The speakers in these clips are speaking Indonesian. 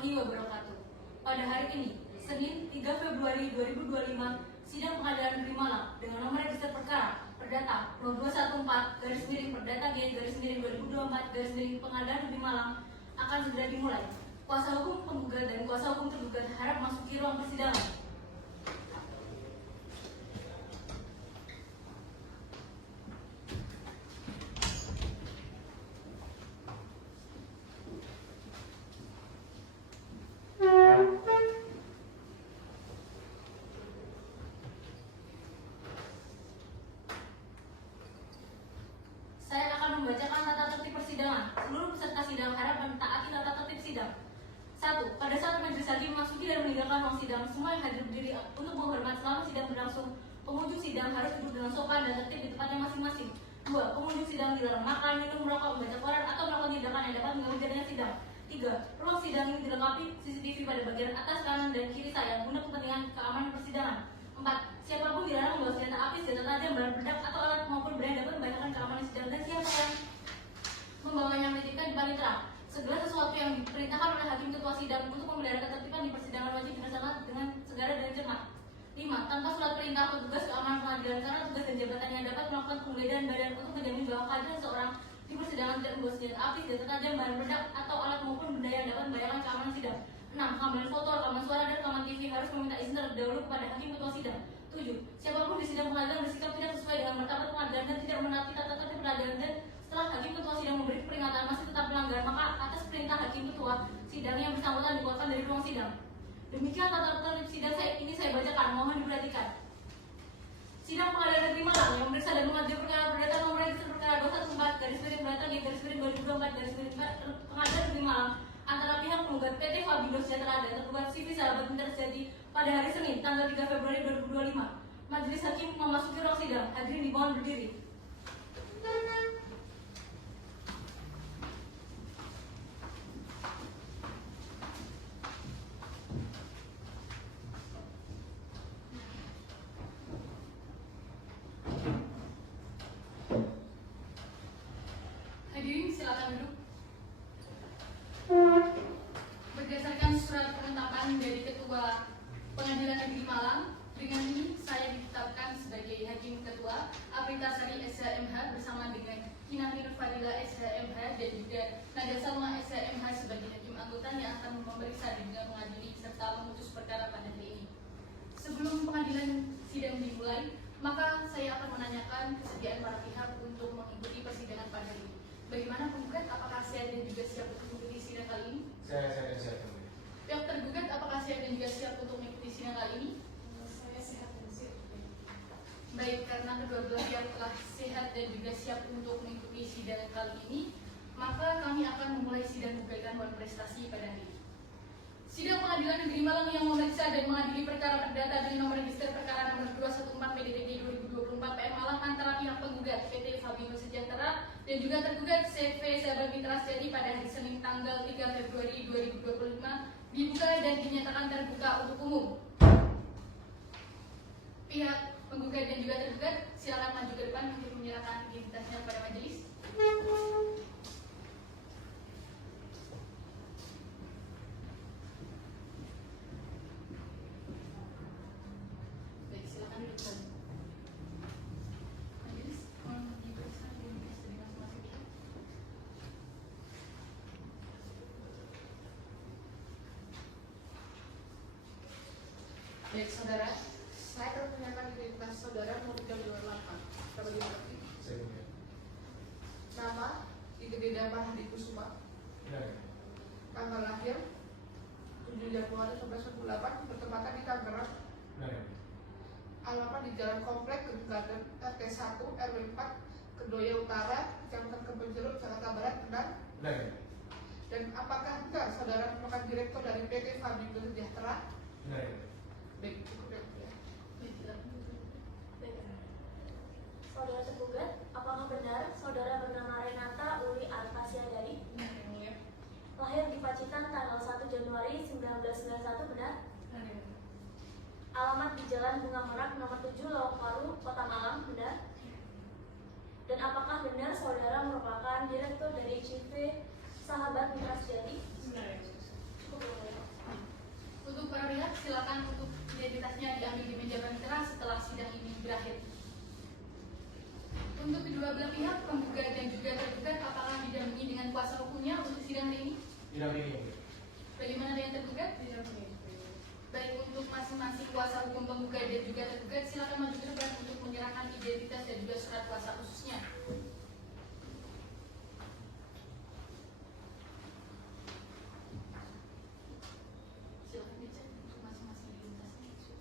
warahmatullahi wabarakatuh. Pada hari ini, Senin 3 Februari 2025, Sidang Pengadilan Negeri Malang dengan nomor register perkara Perdata 0214-G-2024-Pengadilan Negeri Malang akan segera dimulai. Kuasa hukum penggugat dan kuasa hukum tergugat harap masuki ruang persidangan. Saya akan membacakan tata tertib persidangan. Seluruh peserta sidang harap mentaati tata tertib sidang. 1. Pada saat majelis hakim memasuki dan meninggalkan ruang sidang, semua yang hadir berdiri untuk menghormat selama sidang berlangsung. Pengunjung sidang harus duduk dengan sopan dan tertib di tempatnya masing-masing. 2. Pengunjung sidang dilarang makan, minum, merokok, membaca koran, atau melakukan tindakan yang dapat mengganggu jalannya sidang. 3. Ruang sidang ini dilengkapi CCTV pada bagian atas, kanan, dan kiri saya guna kepentingan keamanan persidangan. 4. Siapapun dilarang membawa senjata api, senjata tajam, bahan peledak, atau alat maupun benda yang dapat membahayakan keamanan sidang, dan siapa yang membawanya menitipkan di paling terang. Segala sesuatu yang diperintahkan oleh hakim ketua sidang untuk memelihara ketertiban di persidangan wajib dilaksanakan dengan segera dan cermat. 5. Tanpa surat perintah petugas keamanan pengadilan karena tugas dan jabatan yang dapat melakukan penggeledahan badan untuk menjamin bahwa kehadiran seorang di persidangan tidak membawa senjata api, senjata tajam, bahan peledak, atau alat maupun benda yang dapat membahayakan keamanan sidang. 6. Pengambilan foto, rekaman suara, dan rekaman TV harus meminta izin terlebih dahulu kepada hakim ketua sidang. 7. Siapapun di sidang pengadilan bersikap tidak sesuai dengan martabat pengadilan dan tidak menaati tata tertib pengadilan, dan setelah hakim ketua sidang memberi peringatan masih tetap melanggar, maka atas perintah hakim ketua sidang yang bersangkutan dikeluarkan dari ruang sidang. Demikian tata tertib sidang saya bacakan, mohon diperhatikan. Sidang Pengadilan Negeri Malang yang memeriksa dan mengadili perkara perdata nomor register perkara 214-G-2024 Pengadilan Negeri Malang antara pihak penggugat PT Fabindo Sejahtera dan tergugat CV Sahabat Pintar Sejati pada hari Senin tanggal 3 Februari 2025. Majelis hakim memasuki ruang sidang. Hadirin dimohon berdiri. Hadirin silakan duduk. Berdasarkan surat penetapan dari Ketua Pengadilan Negeri Malang, dengan ini saya ditetapkan sebagai Hakim Ketua Apritasari SHMH bersama dengan Kinani Nurfadila SHMH dan juga Nada Salma SHMH sebagai Hakim anggota yang akan memeriksa dan juga mengadili serta memutus perkara pada hari ini. Sebelum pengadilan sidang dimulai, maka saya akan menanyakan kesediaan para pihak untuk mengikuti persidangan pada hari ini. Bagaimana penggugat? Apakah saya dan juga siap untuk mengikuti sidang kali ini? Saya siap. Pihak tergugat, apakah saya dan juga siap untuk mengikuti sidang kali ini? Saya sehat dan siap. Baik, karena kedua belah pihak telah sehat dan juga siap untuk mengikuti sidang kali ini, maka kami akan memulai sidang gugatan wan prestasi pada hari ini. Sidang Pengadilan Negeri Malang yang memeriksa dan mengadili perkara perdata dengan nomor register perkara nomor 214 PDTT 2024 PM Malang antara pihak penggugat PT Fabindo Sejahtera dan juga tergugat CV Sahabat Pintar Sejati pada hari Senin tanggal 3 Februari 2025 dibuka dan dinyatakan terbuka untuk umum. Pihak penggugat dan juga tergugat silakan maju ke depan untuk menyerahkan identitasnya kepada majelis. Baik, silakan duduk kembali. Majelis, mohon diperiksa identitas dari masing-masing pihak. Baik, saudara, saya akan menanyakan identitas saudara menurut jam 28. Kita bagi mengerti. Saya punya. Nama Igede Damar Hadi Kusuma. Tanggal lahir 7 Januari 1998, bertempatan di Tangerang. Alamat di Jalan Komplek Kebugaten RT 1 RW 4 Kedoya Utara, Kecamatan Kebonjeruk, Jakarta Barat, benar? Dan apakah benar saudara merupakan direktur dari PT Fabindo Sejahtera? Baik, cukup ya. Baik, silakan. Saudara tergugat, apakah benar saudara bernama Renata Uli Artasia Dari? Benar, Yang Mulia. Lahir di Pacitan tanggal 1 Januari 1991, benar? Benar, Yang Mulia. Alamat di Jalan Bunga Merak nomor 7 Lawakwaru, Kota Malang, benar? Dan apakah benar saudara merupakan direktur dari CV Sahabat Pintar Sejati? Benar, Yang Mulia. Cukup, Yang Mulia. Untuk para pihak, silakan untuk identitasnya diambil di meja panitera setelah sidang ini berakhir. Untuk kedua belah pihak, penggugat dan juga tergugat, apakah didampingi dengan kuasa hukumnya untuk sidang hari ini? Didampingi. Bagaimana dengan tergugat? Baik, untuk masing-masing kuasa hukum penggugat dan juga tergugat, silakan maju ke depan untuk menyerahkan identitas dan juga surat kuasa khususnya. Silakan dicek untuk masing-masing identitasnya.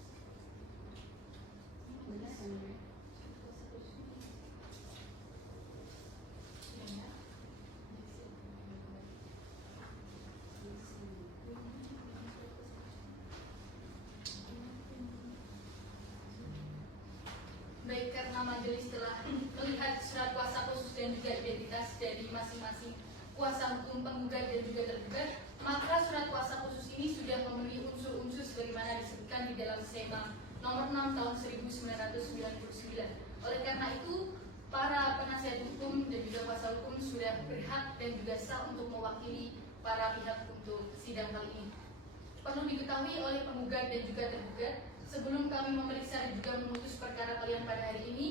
Baik, karena majelis telah melihat surat kuasa khusus dan juga identitas dari masing-masing kuasa hukum penggugat dan juga tergugat, maka surat kuasa khusus ini sudah memenuhi unsur-unsur sebagaimana disebutkan di dalam SEMA nomor 6 tahun 1999. Oleh karena itu, para penasihat hukum dan juga kuasa hukum sudah berhak dan juga sah untuk mewakili para pihak untuk sidang kali ini. Perlu diketahui oleh penggugat dan juga tergugat, sebelum kami memeriksa dan juga memutus perkara kalian pada hari ini,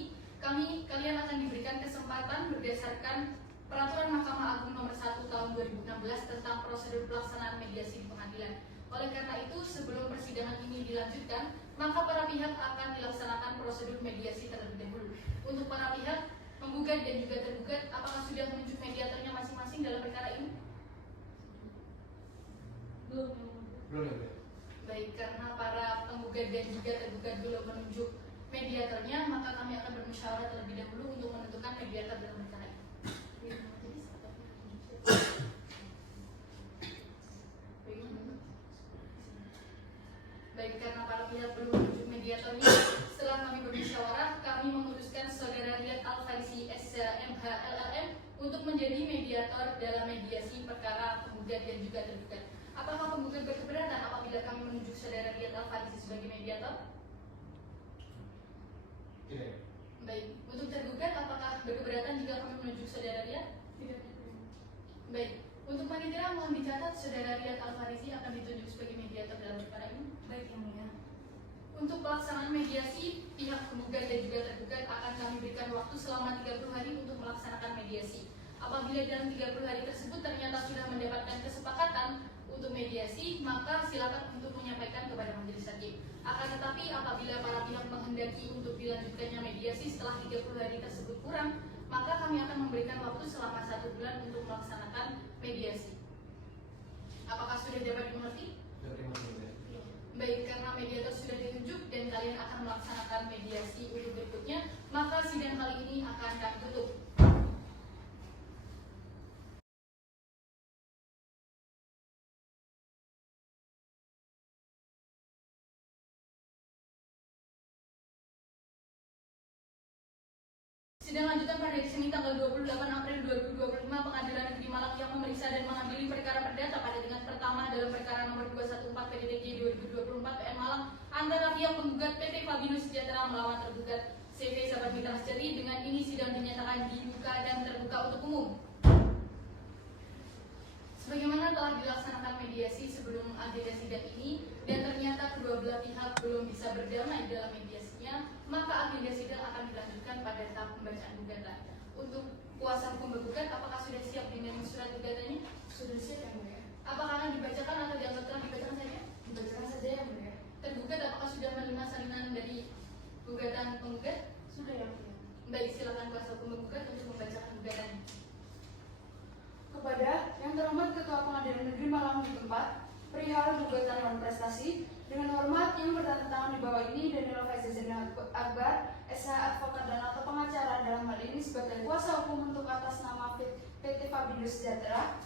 kalian akan diberikan kesempatan berdasarkan Peraturan Mahkamah Agung Nomor 1 Tahun 2016 tentang prosedur pelaksanaan mediasi di pengadilan. Oleh karena itu, sebelum persidangan ini dilanjutkan, maka para pihak akan dilaksanakan prosedur mediasi terlebih dahulu. Untuk para pihak, penggugat dan juga tergugat, apakah sudah menunjuk mediatornya masing-masing dalam perkara ini? Belum. Baik, karena para penggugat dan juga tergugat belum menunjuk mediatornya, maka kami akan bermusyawarah terlebih dahulu untuk menentukan mediator dalam perkara ini. Baik, karena para pihak belum menunjuk mediatornya, setelah kami bermusyawarah, kami memutuskan Saudara Riyad Al-Farisi SMH LLM untuk menjadi mediator dalam mediasi perkara penggugat dan juga tergugat. Apakah penggugat berkeberatan apabila kami menunjuk Saudara Riyad Al-Farisi sebagai mediator? Tidak. Baik, untuk tergugat apakah berkeberatan jika kami menunjuk Saudara Riyad? Tidak. Baik, untuk panitera mohon dicatat Saudara Riyad Al-Farisi akan ditunjuk sebagai mediator dalam perkara ini. Baik, Yang Mulia. Untuk pelaksanaan mediasi, pihak penggugat dan juga tergugat akan kami berikan waktu selama 30 hari untuk melaksanakan mediasi. Apabila dalam 30 hari tersebut ternyata sudah mendapatkan kesepakatan untuk mediasi, maka silakan untuk menyampaikan kepada majelis hakim. Akan tetapi apabila para pihak menghendaki untuk dilanjutkannya mediasi setelah 30 hari tersebut kurang, maka kami akan memberikan waktu selama 1 bulan untuk melaksanakan mediasi. Apakah sudah dapat dimengerti? Baik, karena mediator sudah ditunjuk dan kalian akan melaksanakan mediasi untuk berikutnya, maka sidang kali ini akan kami tutup. Sidang lanjutan pada hari Senin tanggal 28 April 2025 Pengadilan Negeri Malang yang memeriksa dan mengadili perkara perdata pada tingkat pertama dalam perkara nomor 214 PDTJ 2024 PN Malang antara pihak penggugat PT Fabino Sejahtera melawan tergugat CV Sahabat Mitra Sejati. Dengan ini sidang dinyatakan dibuka dan terbuka untuk umum. Sebagaimana telah dilaksanakan mediasi sebelum agenda sidang ini dan ternyata kedua belah pihak belum bisa berdamai dalam mediasinya, maka agenda sidang akan dilanjutkan pada tahap pembacaan gugatan. Untuk kuasa hukum bergugat, apakah sudah siap dengan surat gugatannya? Sudah siap, Yang Mulia. Apakah akan dibacakan atau dianggap telah dibacakan saja? Dibacakan saja, Yang Mulia. Tergugat, apakah sudah menerima salinan dari gugatan penggugat? Sudah, Yang Mulia. Baik, silakan kuasa hukum bergugat untuk membacakan gugatannya. Kepada yang terhormat Ketua Pengadilan Negeri Malang di tempat, perihal gugatan non prestasi, dengan hormat yang bertanda tangan di bawah ini Daniel Faizazin Akbar, SH Advokat dan atau pengacara dalam hal ini sebagai kuasa hukum untuk atas nama PT Fabino Sejahtera,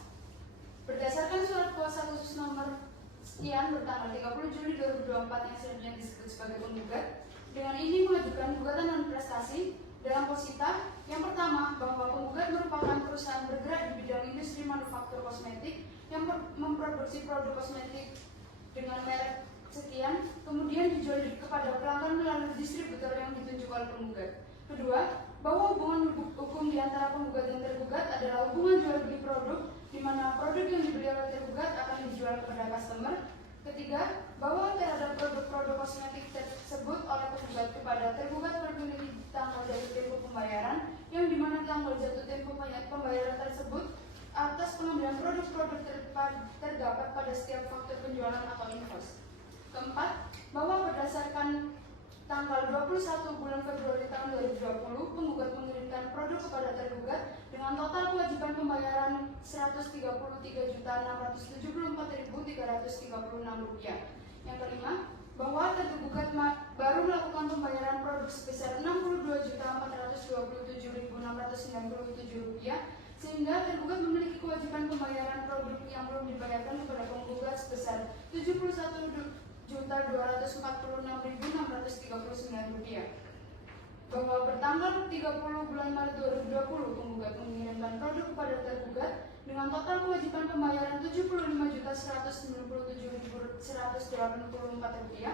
berdasarkan surat kuasa khusus nomor sekian bertanggal 30 Juli 2024 yang selanjutnya disebut sebagai penggugat, dengan ini mengajukan gugatan non prestasi dalam posita yang pertama bahwa penggugat merupakan perusahaan bergerak di bidang industri manufaktur kosmetik yang memproduksi produk kosmetik dengan merek sekian, kemudian dijual kepada pelanggan melalui distributor yang ditunjuk oleh penggugat. Kedua, bahwa hubungan hukum di antara penggugat dan tergugat adalah hubungan jual beli produk, di mana produk yang dibeli oleh tergugat akan dijual kepada customer Ketiga, bahwa terhadap produk-produk kosmetik tersebut oleh penggugat kepada tergugat memiliki tanggal jatuh tempo pembayaran yang dimana tanggal jatuh tempo pembayaran tersebut atas pengambilan produk-produk terdapat pada setiap faktur penjualan atau invoice. Keempat, bahwa berdasarkan tanggal 21 bulan Februari tahun 2020, penggugat mengirimkan produk kepada tergugat dengan total kewajiban pembayaran Rp134.374.336. Yang kelima, bahwa tergugat baru melakukan pembayaran produk sebesar Rp62.427.697 sehingga tergugat memiliki kewajiban pembayaran produk yang belum dibayarkan kepada penggugat sebesar Rp71.246.639. Bahwa bertanggal 30 bulan Maret 2020 penggugat mengirimkan produk kepada tergugat dengan total kewajiban pembayaran Rp75.197.184.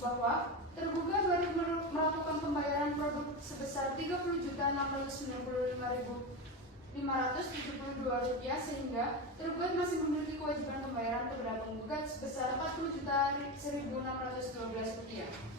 Bahwa tergugat baru melakukan pembayaran produk sebesar Rp30.695.572 sehingga tergugat masih memiliki kewajiban pembayaran kepada penggugat sebesar Rp40.100.612.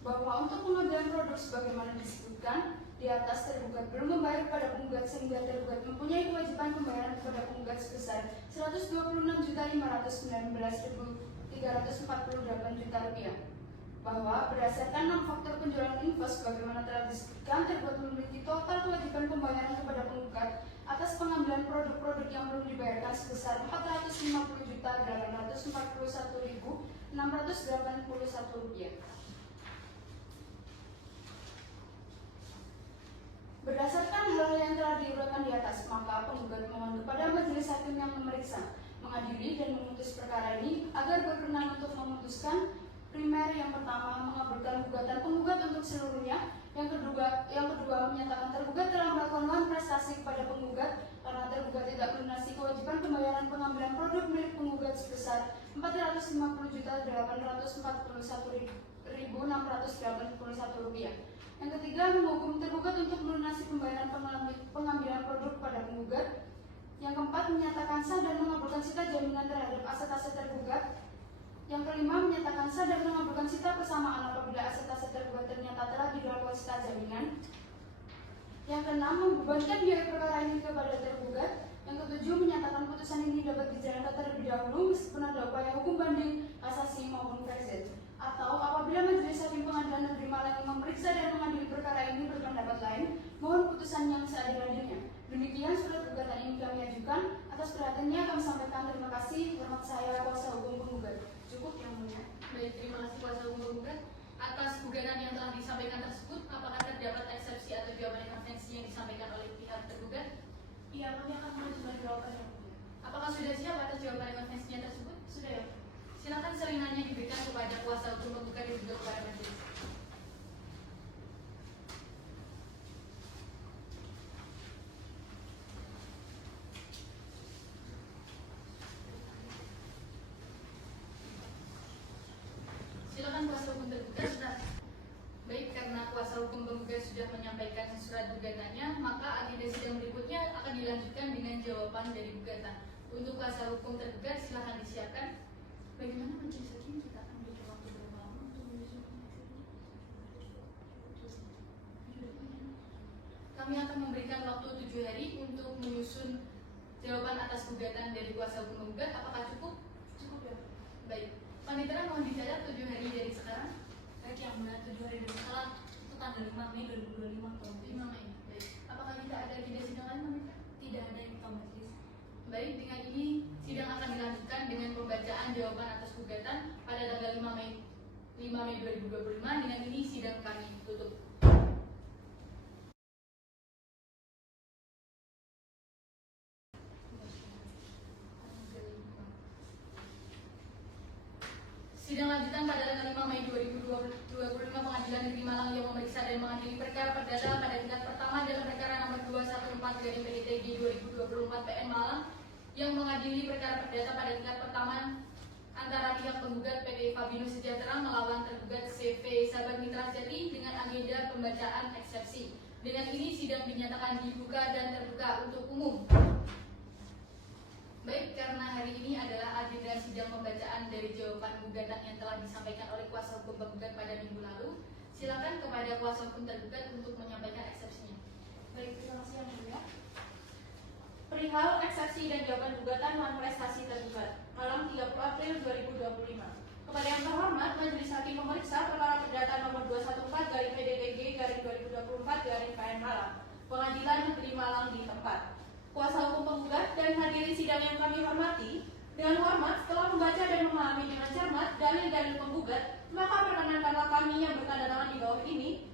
Bahwa untuk pengambilan produk sebagaimana disebutkan di atas, tergugat belum membayar kepada penggugat sehingga tergugat mempunyai kewajiban pembayaran kepada penggugat sebesar Rp126.519.348. Bahwa berdasarkan 6 faktor penjualan invoice sebagaimana telah disebutkan, tergugat memiliki total kewajiban pembayaran kepada penggugat atas pengambilan produk-produk yang belum dibayarkan sebesar Rp450.841.681. Berdasarkan hal yang telah diuraikan di atas, maka penggugat memohon kepada majelis hakim yang memeriksa, mengadili dan memutus perkara ini agar berkenan untuk memutuskan primer yang pertama mengabulkan gugatan penggugat untuk seluruhnya, yang kedua menyatakan tergugat telah melakukan non prestasi kepada penggugat karena tergugat tidak melunasi kewajiban pembayaran pengambilan produk milik penggugat sebesar Rp450.841.681. Yang ketiga, menghukum tergugat untuk melunasi pembayaran pengambilan produk kepada penggugat. Yang keempat, menyatakan sah dan mengabulkan sita jaminan terhadap aset-aset tergugat. Yang kelima, menyatakan sah dan mengabulkan sita persamaan apabila aset-aset tergugat ternyata telah dilakukan sita jaminan. Yang keenam, membebankan biaya perkara ini kepada tergugat. Yang ketujuh, menyatakan putusan ini dapat dijalankan terlebih dahulu meskipun ada upaya hukum banding, kasasi maupun verset. Atau apabila majelis hakim pengadilan negeri Malang yang memeriksa dan mengadili perkara ini berpendapat lain, mohon putusan yang seadil-adilnya. Demikian surat gugatan ini kami ajukan. Atas perhatiannya kami sampaikan terima kasih. Hormat saya, kuasa hukum penggugat. Cukup yang mulia. Baik, terima kasih kuasa hukum penggugat. Atas gugatan yang telah disampaikan tersebut, apakah terdapat eksepsi atau jawaban intervensi yang disampaikan oleh pihak tergugat? Iya, kami akan mencoba jawaban yang mulia. Apakah sudah siap atas jawaban intervensinya tersebut? Sudah ya. Silakan selingannya diberikan kepada kuasa hukum penggugat dan juga kepada majelis. Silakan kuasa hukum tergugat. Baik, karena kuasa hukum penggugat sudah menyampaikan surat gugatannya, maka agenda sidang berikutnya akan dilanjutkan dengan jawaban dari gugatan. Untuk kuasa hukum tergugat, silakan disiapkan. Bagaimana majelis hakim, kita akan berikan waktu berapa lama untuk menyusun kami akan memberikan waktu 7 hari untuk menyusun jawaban atas gugatan dari kuasa hukum penggugat. Apakah cukup? Cukup ya. Baik, panitera mohon dicatat 7 hari dari sekarang. Baik, yang mulia 7 hari dari sekarang itu tanggal 5 Mei 2025. 5 Mei. Baik. Apakah kita ada agenda sidang lain, panitera? Tidak ada yang kita majelis. Baik, dengan ini sidang akan dilanjutkan dengan pembacaan jawaban atas gugatan pada tanggal 5 Mei 2025. Dengan ini sidang kami tutup. Sidang lanjutan pada tanggal 5 Mei 2025 Pengadilan Negeri Malang yang memeriksa dan mengadili perkara perdata pada tingkat pertama dalam perkara nomor 214/PDTG 2024 PN Malang yang mengadili perkara perdata pada tingkat pertama antara pihak penggugat PT Fabino Sejahtera melawan tergugat CV Sahabat Mitra Jati dengan agenda pembacaan eksepsi. Dengan ini sidang dinyatakan dibuka dan terbuka untuk umum. Baik, karena hari ini adalah agenda sidang pembacaan dari jawaban gugatan yang telah disampaikan oleh kuasa hukum penggugat pada minggu lalu, silakan kepada kuasa hukum tergugat untuk menyampaikan eksepsinya. Baik, terima kasih yang mulia. Perihal eksepsi dan jawaban gugatan non prestasi tergugat malam 30 April 2025. Kepada yang terhormat, Majelis Hakim memeriksa perkara perdata nomor 214/PDTG/2024/KN Malang, Pengadilan Negeri Malang di tempat. Kuasa hukum penggugat dan hadirin sidang yang kami hormati, dengan hormat setelah membaca dan memahami dengan cermat dalil-dalil penggugat, maka perkenankanlah kami yang bertanda tangan di bawah ini,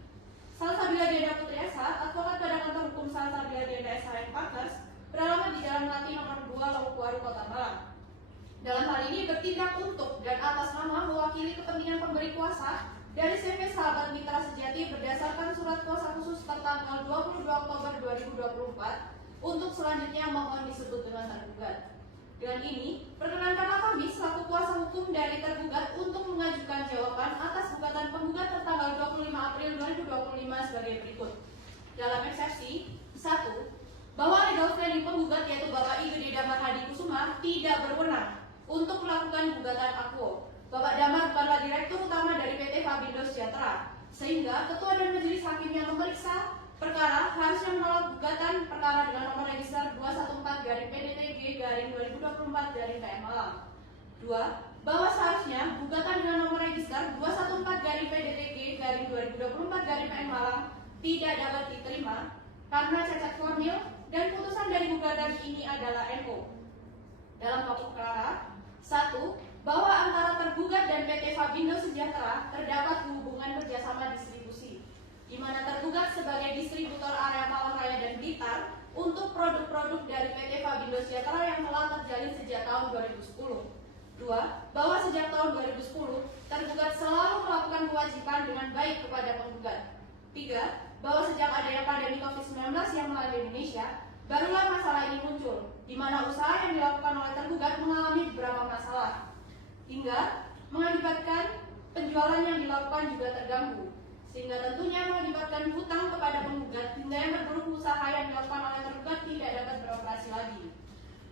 Salsabila Diana Putri SH, advokat pada kantor hukum Salsabila Diana SH and Partners, beralamat di Jalan Melati nomor 2 Lowokwaru, Kota Malang. Dalam hal ini bertindak untuk dan atas nama mewakili kepentingan pemberi kuasa dari CV Sahabat Mitra Sejati berdasarkan surat kuasa khusus tertanggal 22 Oktober 2024 untuk selanjutnya mohon disebut dengan tergugat. Dengan ini, perkenankanlah kami selaku kuasa hukum dari tergugat untuk mengajukan jawaban atas gugatan penggugat tertanggal 25 April 2025 sebagai berikut. Dalam eksepsi 1, bahwa legal standing penggugat yaitu Bapak I Gede Damar Hadi Kusuma tidak berwenang untuk melakukan gugatan akuo. Bapak Damar bukanlah direktur utama dari PT Fabindo Sejahtera, sehingga ketua dan majelis hakim yang memeriksa perkara harusnya menolak gugatan perkara dengan nomor register 214/PDTG/2024/KM Malang. 2. Bahwa seharusnya gugatan dengan nomor register 214/PDTG/2024/KM Malang tidak dapat diterima karena cacat formil dan putusan dari gugatan ini adalah NO. Dalam pokok perkara 1. Bahwa antara tergugat dan PT Fabindo Sejahtera terdapat hubungan kerjasama distribusi, di mana tergugat sebagai distributor area Malang Raya dan Blitar untuk produk-produk dari PT Fabindo Sejahtera yang telah terjalin sejak tahun 2010. 2. Bahwa sejak tahun 2010, tergugat selalu melakukan kewajiban dengan baik kepada penggugat. 3. Bahwa sejak adanya pandemi COVID-19 yang melanda Indonesia, barulah masalah ini muncul, di mana usaha yang dilakukan oleh tergugat mengalami beberapa masalah, hingga mengakibatkan penjualan yang dilakukan juga terganggu, sehingga tentunya mengakibatkan hutang kepada penggugat hingga yang berburuk usaha yang dilakukan oleh tergugat tidak dapat beroperasi lagi.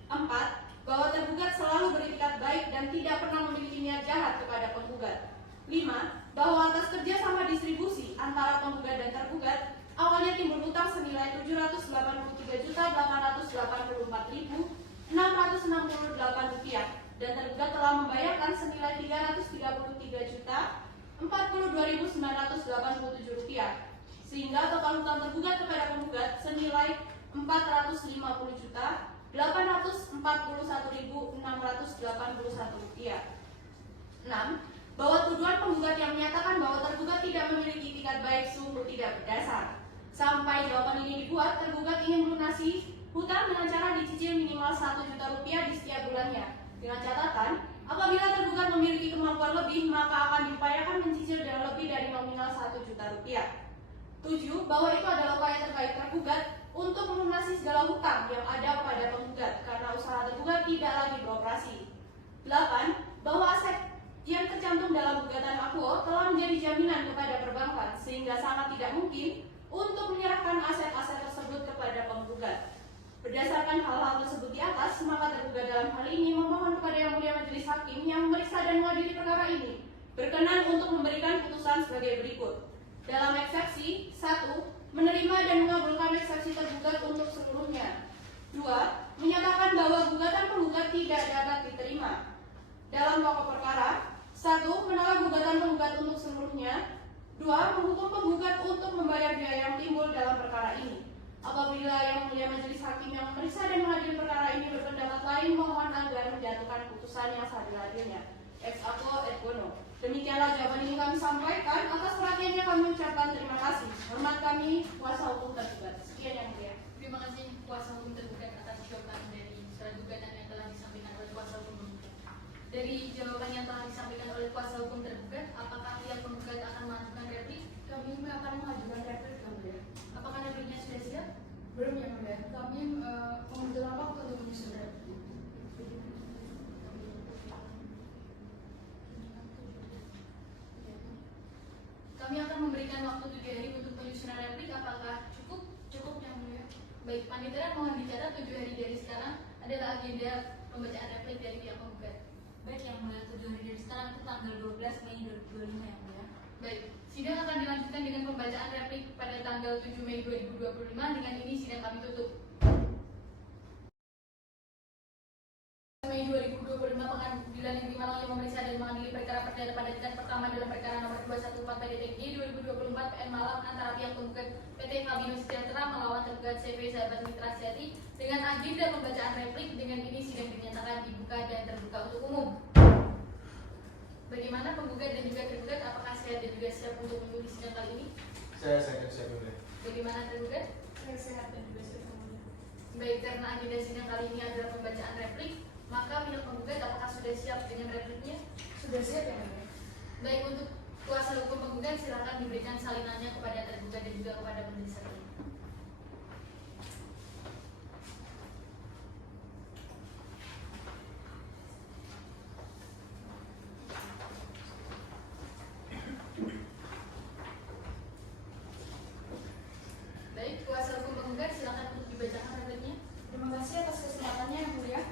4. Bahwa tergugat selalu beritikat baik dan tidak pernah memiliki niat jahat kepada penggugat. 5. Bahwa atas kerjasama distribusi antara penggugat dan tergugat, awalnya timbul hutang senilai Rp783.884.668 dan tergugat telah membayarkan senilai Rp333.042.987, sehingga total hutang tergugat kepada penggugat senilai Rp450.841.681. 6. Bahwa tuduhan penggugat yang menyatakan bahwa tergugat tidak memiliki itikat baik sungguh tidak berdasar. Sampai jawaban ini dibuat, tergugat ingin melunasi hutang dengan cara dicicil minimal Rp1 juta di setiap bulannya. Dengan catatan, apabila tergugat memiliki kemampuan lebih, maka akan diupayakan mencicil dengan lebih dari nominal Rp1 juta. 7. Bahwa itu adalah upaya terkait tergugat untuk melunasi segala hutang yang ada pada penggugat karena usaha tergugat tidak lagi beroperasi. 8. Bahwa aset yang tercantum dalam gugatan akuo telah menjadi jaminan kepada perbankan sehingga sangat tidak mungkin untuk menyerahkan aset-aset tersebut kepada penggugat. Berdasarkan hal-hal tersebut di atas, maka tergugat dalam hal ini memohon kepada Yang Mulia Majelis Hakim yang memeriksa dan mengadili perkara ini berkenan untuk memberikan putusan sebagai berikut. Dalam eksepsi 1. Menerima dan mengabulkan eksepsi tergugat untuk seluruhnya. 2. Menyatakan bahwa gugatan penggugat tidak dapat diterima. Dalam pokok perkara 1. Menolak gugatan penggugat untuk seluruhnya. 2. Menghukum penggugat untuk membayar biaya yang timbul dalam perkara ini. Apabila Yang Mulia Majelis Hakim yang memeriksa dan mengadili perkara ini berpendapat lain, mohon agar menjatuhkan putusan yang seadil-adilnya. Ex aequo et bono. Demikianlah jawaban ini kami sampaikan. Atas perhatiannya kami ucapkan terima kasih. Hormat kami, kuasa hukum tergugat. Sekian Yang Mulia. Terima kasih kuasa hukum tergugat atas jawaban dari surat gugatan yang telah disampaikan oleh kuasa hukum tergugat. Dari jawaban yang telah disampaikan oleh kuasa hukum tergugat, apakah pihak penggugat akan mengajukan replik? Kami akan mengajukan replik, Yang Mulia. Apakah repliknya sudah siap? Belum, Yang Mulia. Kami membutuhkan waktu untuk menyusun replik. Kami akan memberikan waktu 7 hari untuk penyusunan replik. Apakah cukup? Cukup, Yang Mulia. Baik, Panitera mohon dicatat 7 hari dari sekarang adalah agenda pembacaan replik dari pihak penggugat. Baik, yang mulia, 7 hari dari sekarang itu tanggal 12 Mei 2025 yang mulia. Baik, sidang akan dilanjutkan dengan pembacaan replik pada tanggal 7 Mei 2025. Dengan ini sidang kami tutup. Mei 2025, Pengadilan Negeri Malang yang memeriksa dan mengadili perkara perdata pada tingkat pertama dalam perkara nomor 214 PDTG 2024 PN Malang antara pihak penggugat PT Fabino Sejahtera melawan tergugat CV Sahabat Mitra Sejati dengan agenda pembacaan replik. Dengan ini sidang dinyatakan dibuka dan terbuka untuk umum. Bagaimana penggugat dan juga tergugat? Apakah sehat dan juga siap untuk mengikuti sidang kali ini? Saya siap boleh. Bagaimana tergugat? Saya sehat dan juga siap. Baik, karena agenda sidang kali ini adalah pembacaan replik, maka pihak penggugat apakah sudah siap dengan repliknya? Sudah siap ya mulia. Baik, untuk kuasa hukum penggugat silakan diberikan salinannya kepada tergugat dan juga kepada majelis hakim. Baik, kuasa hukum penggugat silakan untuk dibacakan repliknya. Terima kasih atas kesempatannya yang mulia.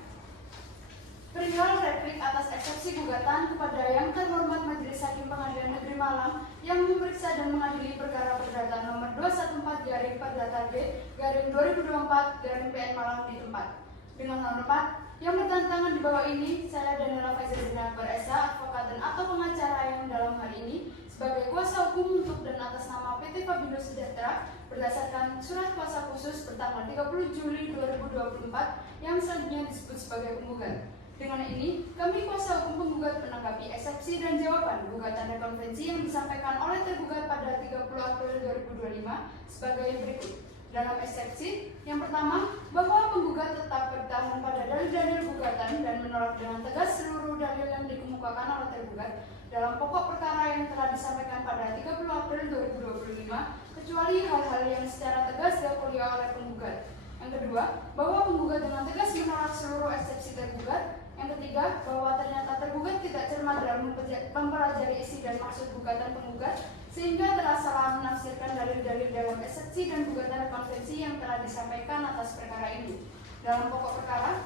Perihal replik atas eksepsi gugatan kepada yang terhormat Majelis Hakim Pengadilan Negeri Malang yang memeriksa dan mengadili perkara perdata nomor 214-Perdata B-2024-PN Malang di tempat. Dengan hormat, yang bertentangan di bawah ini, saya Daniela Faizal Akbar SH, advokat dan atau pengacara yang dalam hal ini sebagai kuasa hukum untuk dan atas nama PT Fabino Sejahtera berdasarkan surat kuasa khusus bertanggal 30 Juli 2024 yang selanjutnya disebut sebagai penggugat. Dengan ini, kami kuasa hukum penggugat menanggapi eksepsi dan jawaban gugatan rekonvensi yang disampaikan oleh tergugat pada 30 April 2025 sebagai berikut. Dalam eksepsi, yang pertama, bahwa penggugat tetap bertahan pada dalil-dalil gugatan dan menolak dengan tegas seluruh dalil yang dikemukakan oleh tergugat dalam pokok perkara yang telah disampaikan pada 30 April 2025, kecuali hal-hal yang secara tegas diakui oleh penggugat. Yang kedua, bahwa penggugat dengan tegas menolak seluruh eksepsi tergugat. Yang ketiga, bahwa ternyata tergugat tidak cermat dalam mempelajari isi dan maksud gugatan penggugat sehingga telah salah menafsirkan dalil-dalil dalam eksepsi dan gugatan rekonvensi yang telah disampaikan atas perkara ini. Dalam pokok perkara,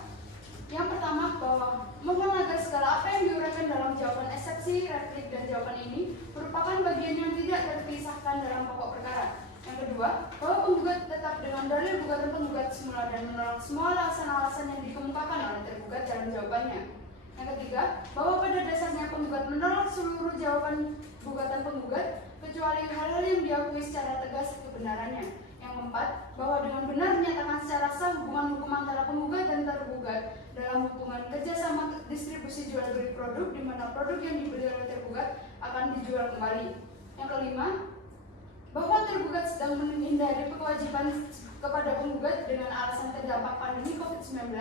yang pertama, bahwa mohon agar segala apa yang diuraikan dalam jawaban eksepsi, replik, dan jawaban ini merupakan bagian yang tidak terpisahkan dalam pokok perkara. Yang kedua, bahwa penggugat tetap dengan dalil gugatan penggugat semula dan menolak semua alasan-alasan yang dikemukakan oleh tergugat dalam jawabannya. Yang ketiga, bahwa pada dasarnya penggugat menolak seluruh jawaban gugatan penggugat kecuali hal-hal yang diakui secara tegas kebenarannya. Yang keempat, bahwa dengan benar menyatakan secara sah hubungan hukum antara penggugat dan tergugat dalam hubungan kerjasama distribusi jual beli produk di mana produk yang dibeli oleh tergugat akan dijual kembali. Yang kelima, bahwa tergugat sedang menghindari kewajiban kepada penggugat dengan alasan terdampak pandemi COVID-19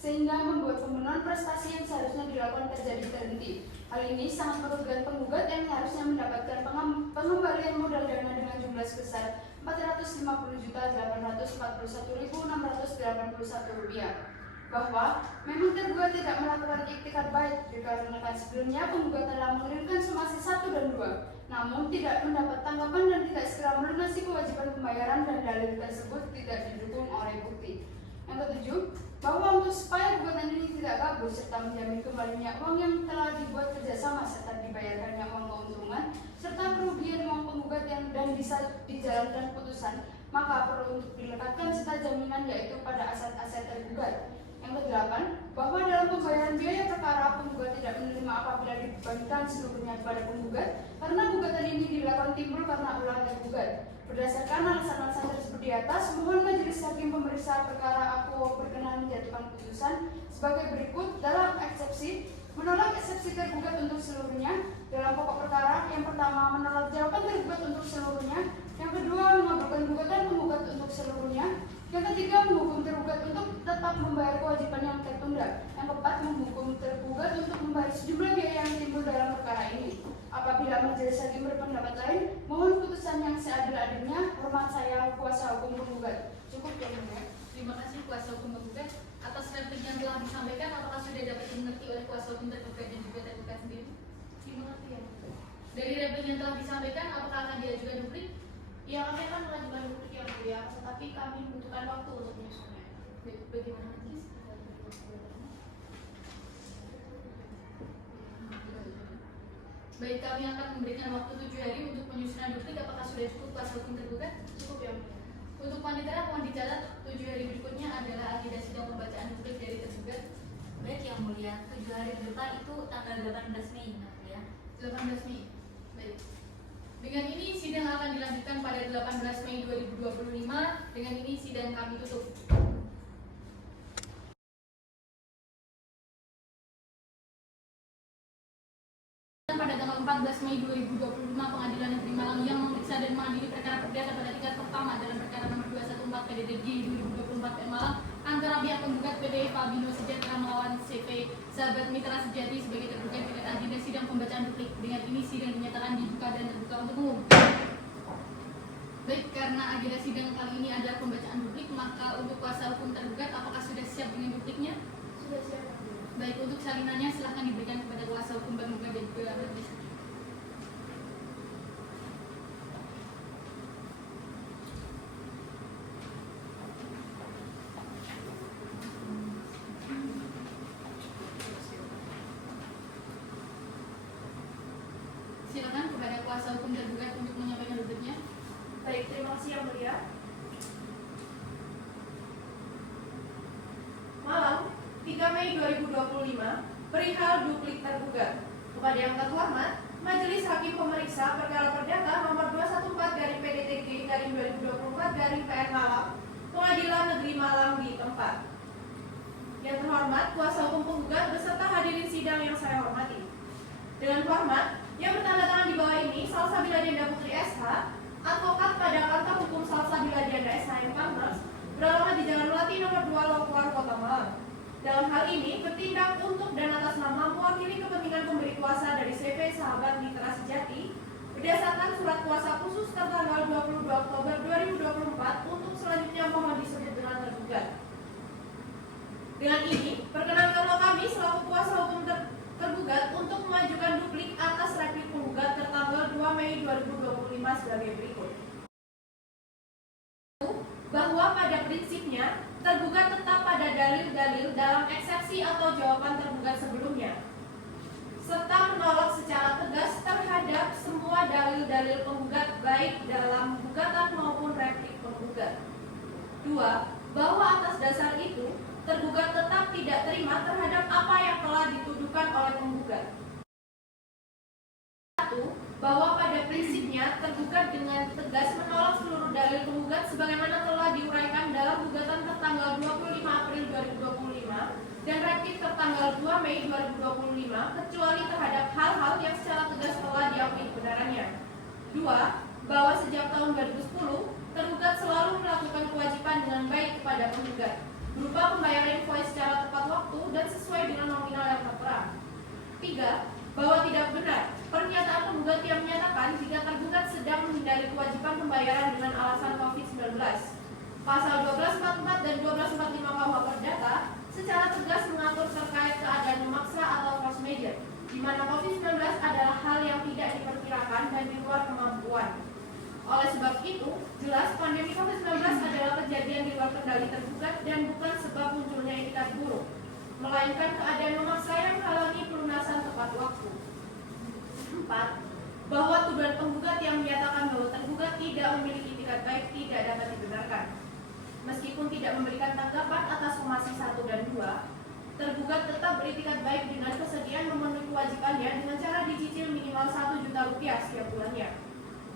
sehingga membuat pemenuhan prestasi yang seharusnya dilakukan terhenti. Hal ini sangat merugikan penggugat yang harusnya mendapatkan pengembalian modal dana dengan jumlah sebesar Rp450.841.681. Bahwa memang tergugat tidak melakukan iktikad baik dikarenakan sebelumnya penggugat telah mengirimkan somasi 1 dan 2, namun tidak mendapat tanggapan dan tidak segera melunasi kewajiban pembayaran dan dalil tersebut tidak didukung oleh bukti. Yang ketujuh, bahwa untuk supaya gugatan ini tidak kabur serta menjamin kembalinya uang yang telah dibuat kerjasama serta dibayarkannya uang keuntungan serta kerugian uang penggugat dan bisa dijalankan putusan, maka perlu untuk dilekatkan serta jaminan yaitu pada aset-aset tergugat. Yang kedelapan, bahwa dalam pembayaran biaya perkara penggugat tidak menerima apabila dibebankan seluruhnya kepada penggugat karena gugatan ini dilakukan timbul karena ulah tergugat. Berdasarkan alasan-alasan tersebut di atas, mohon Majelis Hakim pemeriksa perkara aku berkenan menjatuhkan putusan sebagai berikut. Dalam eksepsi, menolak eksepsi tergugat untuk seluruhnya. Dalam pokok perkara, yang pertama menolak jawaban tergugat untuk seluruhnya. Yang kedua, mengabulkan gugatan penggugat untuk seluruhnya. Yang ketiga, menghukum tergugat untuk tetap membayar kewajiban yang tertunda. Yang keempat, menghukum tergugat untuk membayar sejumlah biaya yang timbul dalam perkara ini. Apabila majelis hakim berpendapat lain, mohon putusan yang seadil-adilnya. Hormat saya, kuasa hukum penggugat. Cukup ya, mulia. Terima kasih kuasa hukum penggugat atas replik yang telah disampaikan. Apakah sudah dapat dimengerti oleh kuasa hukum tergugat dan juga tergugat sendiri? Dimengerti ya, mulia. Dari replik yang telah disampaikan, apakah akan diajukan duplik? Ya, kami akan mengajukan duplik yang mulia, tetapi kami membutuhkan waktu untuk menyusunnya. Bagaimana majelis? Baik, kami akan memberikan waktu 7 hari untuk penyusunan duplik. Apakah sudah cukup kuasa hukum tergugat? Cukup ya mulia. Untuk panitera mohon dicatat 7 hari berikutnya adalah agenda sidang pembacaan duplik dari tergugat. Baik yang mulia, 7 hari ke depan itu tanggal 18 Mei yang mulia. 18 Mei. Baik. Dengan ini sidang akan dilanjutkan pada 18 Mei 2025. Dengan ini sidang kami tutup. Pada tanggal 14 Mei 2025, Pengadilan Negeri Malang yang memeriksa dan mengadili perkara perdata pada tingkat pertama dalam perkara nomor 214 PDTG 2024 PN Malang antara pihak penggugat PT Fabino Sejahtera melawan CV Sahabat Mitra Sejati sebagai tergugat dengan agenda sidang pembacaan duplik. Dengan ini sidang dinyatakan dibuka dan terbuka untuk umum. Baik, karena agenda sidang kali ini adalah pembacaan duplik, maka untuk kuasa hukum tergugat apakah sudah siap dengan dupliknya? Sudah siap. Baik, untuk salinannya silahkan diberikan kepada kuasa hukum penggugat dan juga majelis. Silakan kepada kuasa hukum tergugat untuk menyampaikan dupliknya. Baik, terima kasih yang mulia. Malang, 3 Mei 2025, perihal duplik tergugat. Kepada yang terhormat, Majelis Hakim Pemeriksa Perkara Perdata nomor 214/PDTG/2024/PN Malang, Pengadilan Negeri Malang di tempat. Yang terhormat, kuasa hukum penggugat beserta hadirin sidang yang saya hormati. Dengan hormat, yang bertanda tangan di bawah ini, Salsabila Dianda Putri SH, advokat pada kantor hukum Salsabila Dianda SH yang Partners, beralamat di Jalan Melati nomor 2 Lokuan, Kota Malang. Dalam hal ini, bertindak untuk dan atas nama mewakili kepentingan pemberi kuasa dari CV Sahabat Mitra Sejati berdasarkan surat kuasa khusus tertanggal 22 Oktober 2024 untuk selanjutnya mohon disebut dengan tergugat. Dengan ini, perkenankanlah kami selaku kuasa hukum tergugat untuk mengajukan duplik atas replik penggugat tertanggal 2 Mei 2025 sebagai berikut. Bahwa pada prinsipnya tergugat tetap pada dalil-dalil dalam eksepsi atau jawaban tergugat sebelumnya, serta menolak secara tegas terhadap semua dalil-dalil penggugat baik dalam gugatan maupun replik penggugat. 2. Bahwa atas dasar itu tergugat tetap tidak terima terhadap apa yang telah dituduhkan oleh penggugat. 1. Bahwa pada prinsipnya tergugat dengan tegas menolak seluruh dalil penggugat sebagaimana telah diuraikan dalam gugatan tertanggal 25 April 2025 dan replik tertanggal 2 Mei 2025 kecuali terhadap hal-hal yang secara tegas telah diakui kebenarannya. 2. Bahwa sejak tahun 2010 tergugat selalu melakukan kewajiban dengan baik kepada penggugat berupa pembayaran invoice secara tepat waktu dan sesuai dengan nominal yang tertera. 3. Bahwa tidak benar pernyataan penggugat yang menyatakan jika tergugat sedang menghindari kewajiban pembayaran dengan alasan COVID-19. Pasal 1244 dan 1245 KUH Perdata secara tegas mengatur terkait keadaan memaksa atau force majeure, di mana COVID-19 adalah hal yang tidak diperkirakan dan di luar kemampuan. Oleh sebab itu, jelas pandemi COVID-19 adalah kejadian di luar kendali tergugat dan bukan sebab munculnya etikat buruk, melainkan keadaan memaksa yang menghalangi pelunasan tepat waktu. 4. Bahwa tuduhan penggugat yang menyatakan bahwa tergugat tidak memiliki itikat baik tidak dapat dibenarkan. Meskipun tidak memberikan tanggapan atas somasi 1 dan 2, tergugat tetap beritikat baik dengan kesediaan memenuhi kewajibannya dengan cara dicicil minimal 1 juta rupiah setiap bulannya.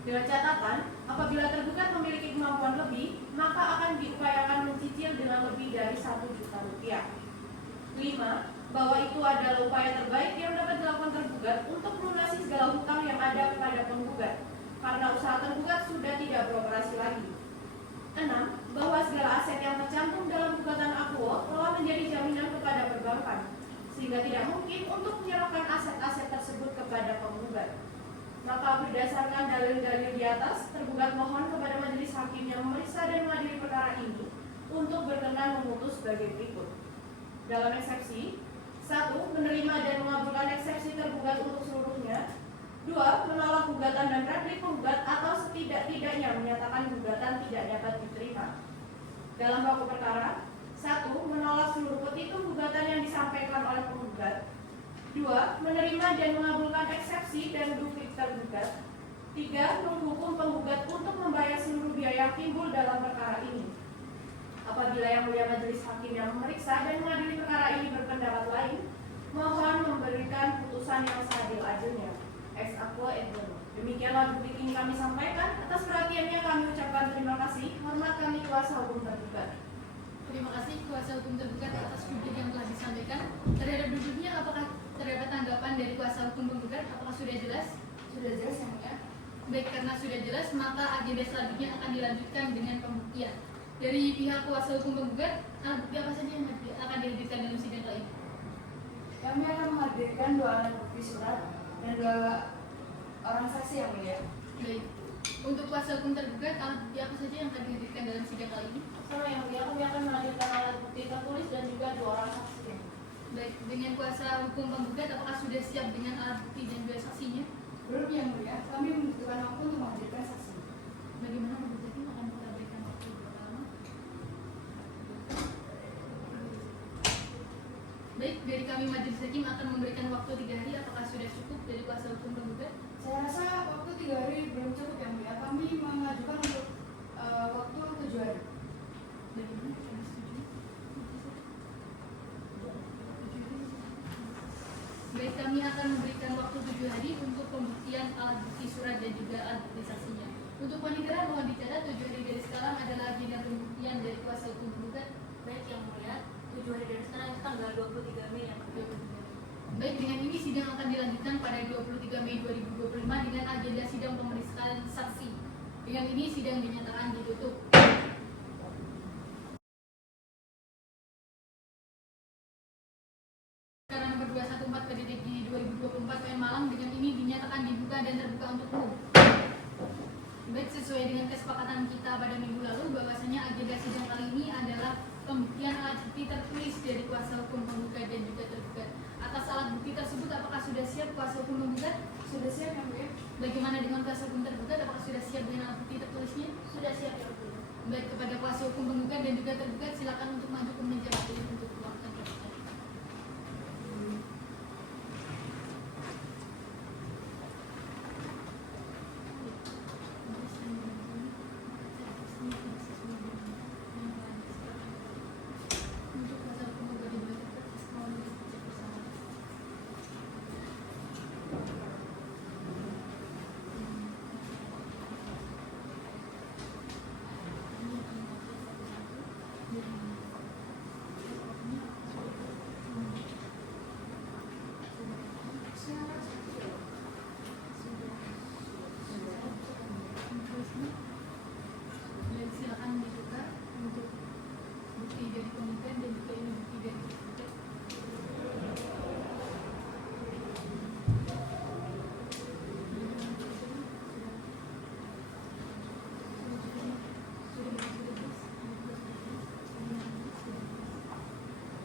Dengan catatan, apabila tergugat memiliki kemampuan lebih, maka akan diupayakan mencicil dengan lebih dari 1 juta rupiah. 5. Bahwa itu adalah upaya terbaik yang dapat dilakukan tergugat untuk melunasi segala hutang yang ada kepada penggugat, karena usaha tergugat sudah tidak beroperasi lagi. 6. Bahwa segala aset yang tercantum dalam gugatan akuo telah menjadi jaminan kepada perbankan, sehingga tidak mungkin untuk menyerahkan aset-aset tersebut kepada penggugat. Maka berdasarkan dalil-dalil di atas, tergugat mohon kepada majelis hakim yang memeriksa dan mengadili perkara ini untuk berkenan memutus sebagai berikut. Dalam eksepsi, 1. Menerima dan mengabulkan eksepsi tergugat untuk seluruhnya. 2. Menolak gugatan dan replik penggugat atau setidak-tidaknya menyatakan gugatan tidak dapat diterima. Dalam pokok perkara, 1. Menolak seluruh petitum gugatan yang disampaikan oleh penggugat. 2. Menerima dan mengabulkan eksepsi dan duplik tergugat. 3. Menghukum penggugat untuk membayar seluruh biaya yang timbul dalam perkara ini. Apabila Yang Mulia Majelis Hakim yang memeriksa dan mengadili perkara ini berpendapat lain, mohon memberikan putusan yang seadil-adilnya. Ex aequo et bono. Demikianlah duplik ini kami sampaikan. Atas perhatiannya kami ucapkan terima kasih. Hormat kami kuasa hukum tergugat. Terima kasih kuasa hukum tergugat atas publik yang telah disampaikan. Terhadap duduknya, apakah terdapat tanggapan dari kuasa hukum penggugat? Apakah sudah jelas? Sudah jelas Yang Mulia. Baik, karena sudah jelas, maka agenda selanjutnya akan dilanjutkan dengan pembuktian. Dari pihak kuasa hukum penggugat, alat bukti apa saja yang akan dihadirkan dalam sidang kali ini? Kami akan menghadirkan 2 alat bukti surat dan 2 orang saksi Yang Mulia. Baik, untuk kuasa hukum tergugat, alat bukti apa saja yang akan dihadirkan dalam sidang kali ini? Sama Yang Mulia, kami akan menghadirkan alat bukti tertulis dan juga 2 orang saksi. Baik, dengan kuasa hukum penggugat, apakah sudah siap dengan alat bukti dan juga saksinya? Belum Yang Mulia, kami membutuhkan waktu untuk menghadirkan saksi. Bagaimana menurut Hakim akan kita berikan waktu berapa lama? Baik, dari kami Majelis Hakim akan memberikan waktu 3 hari. Apakah sudah cukup dari kuasa hukum penggugat? Saya rasa waktu 3 hari belum cukup Yang Mulia. Kami mengajukan untuk waktu 7 hari. Bagaimana? Kami setuju. Baik, kami akan memberikan waktu 7 hari untuk pembuktian alat bukti surat dan juga alat bukti saksinya. Untuk wanita mohon dicatat 7 hari dari sekarang adalah agenda pembuktian dari kuasa hukum penggugat. Baik Yang Mulia, 7 hari dari sekarang itu tanggal 23 Mei Yang Mulia. Baik, dengan ini sidang akan dilanjutkan pada 23 Mei 2025 dengan agenda sidang pemeriksaan saksi. Dengan ini sidang dinyatakan ditutup. Perkara nomor 214 PDTG 2024 PM Malang dengan ini dinyatakan dibuka dan terbuka untuk umum. Baik, sesuai dengan kesepakatan kita pada minggu lalu bahwasanya agenda sidang kali ini adalah pembuktian alat bukti tertulis dari kuasa hukum penggugat dan juga tergugat. Atas alat bukti tersebut, apakah sudah siap kuasa hukum penggugat? Sudah siap Yang Mulia? Bagaimana dengan kuasa hukum tergugat? Apakah sudah siap dengan alat bukti tertulisnya? Sudah siap Yang Mulia. Baik, kepada kuasa hukum penggugat dan juga tergugat silakan untuk maju ke meja majelis untuk melakukan persidangan. Untuk kuasa hukum penggugat dan juga tergugat, mohon dicek bersama. Dan silakan dibuka untuk bukti dari penggugat dan juga ini bukti dari tergugat.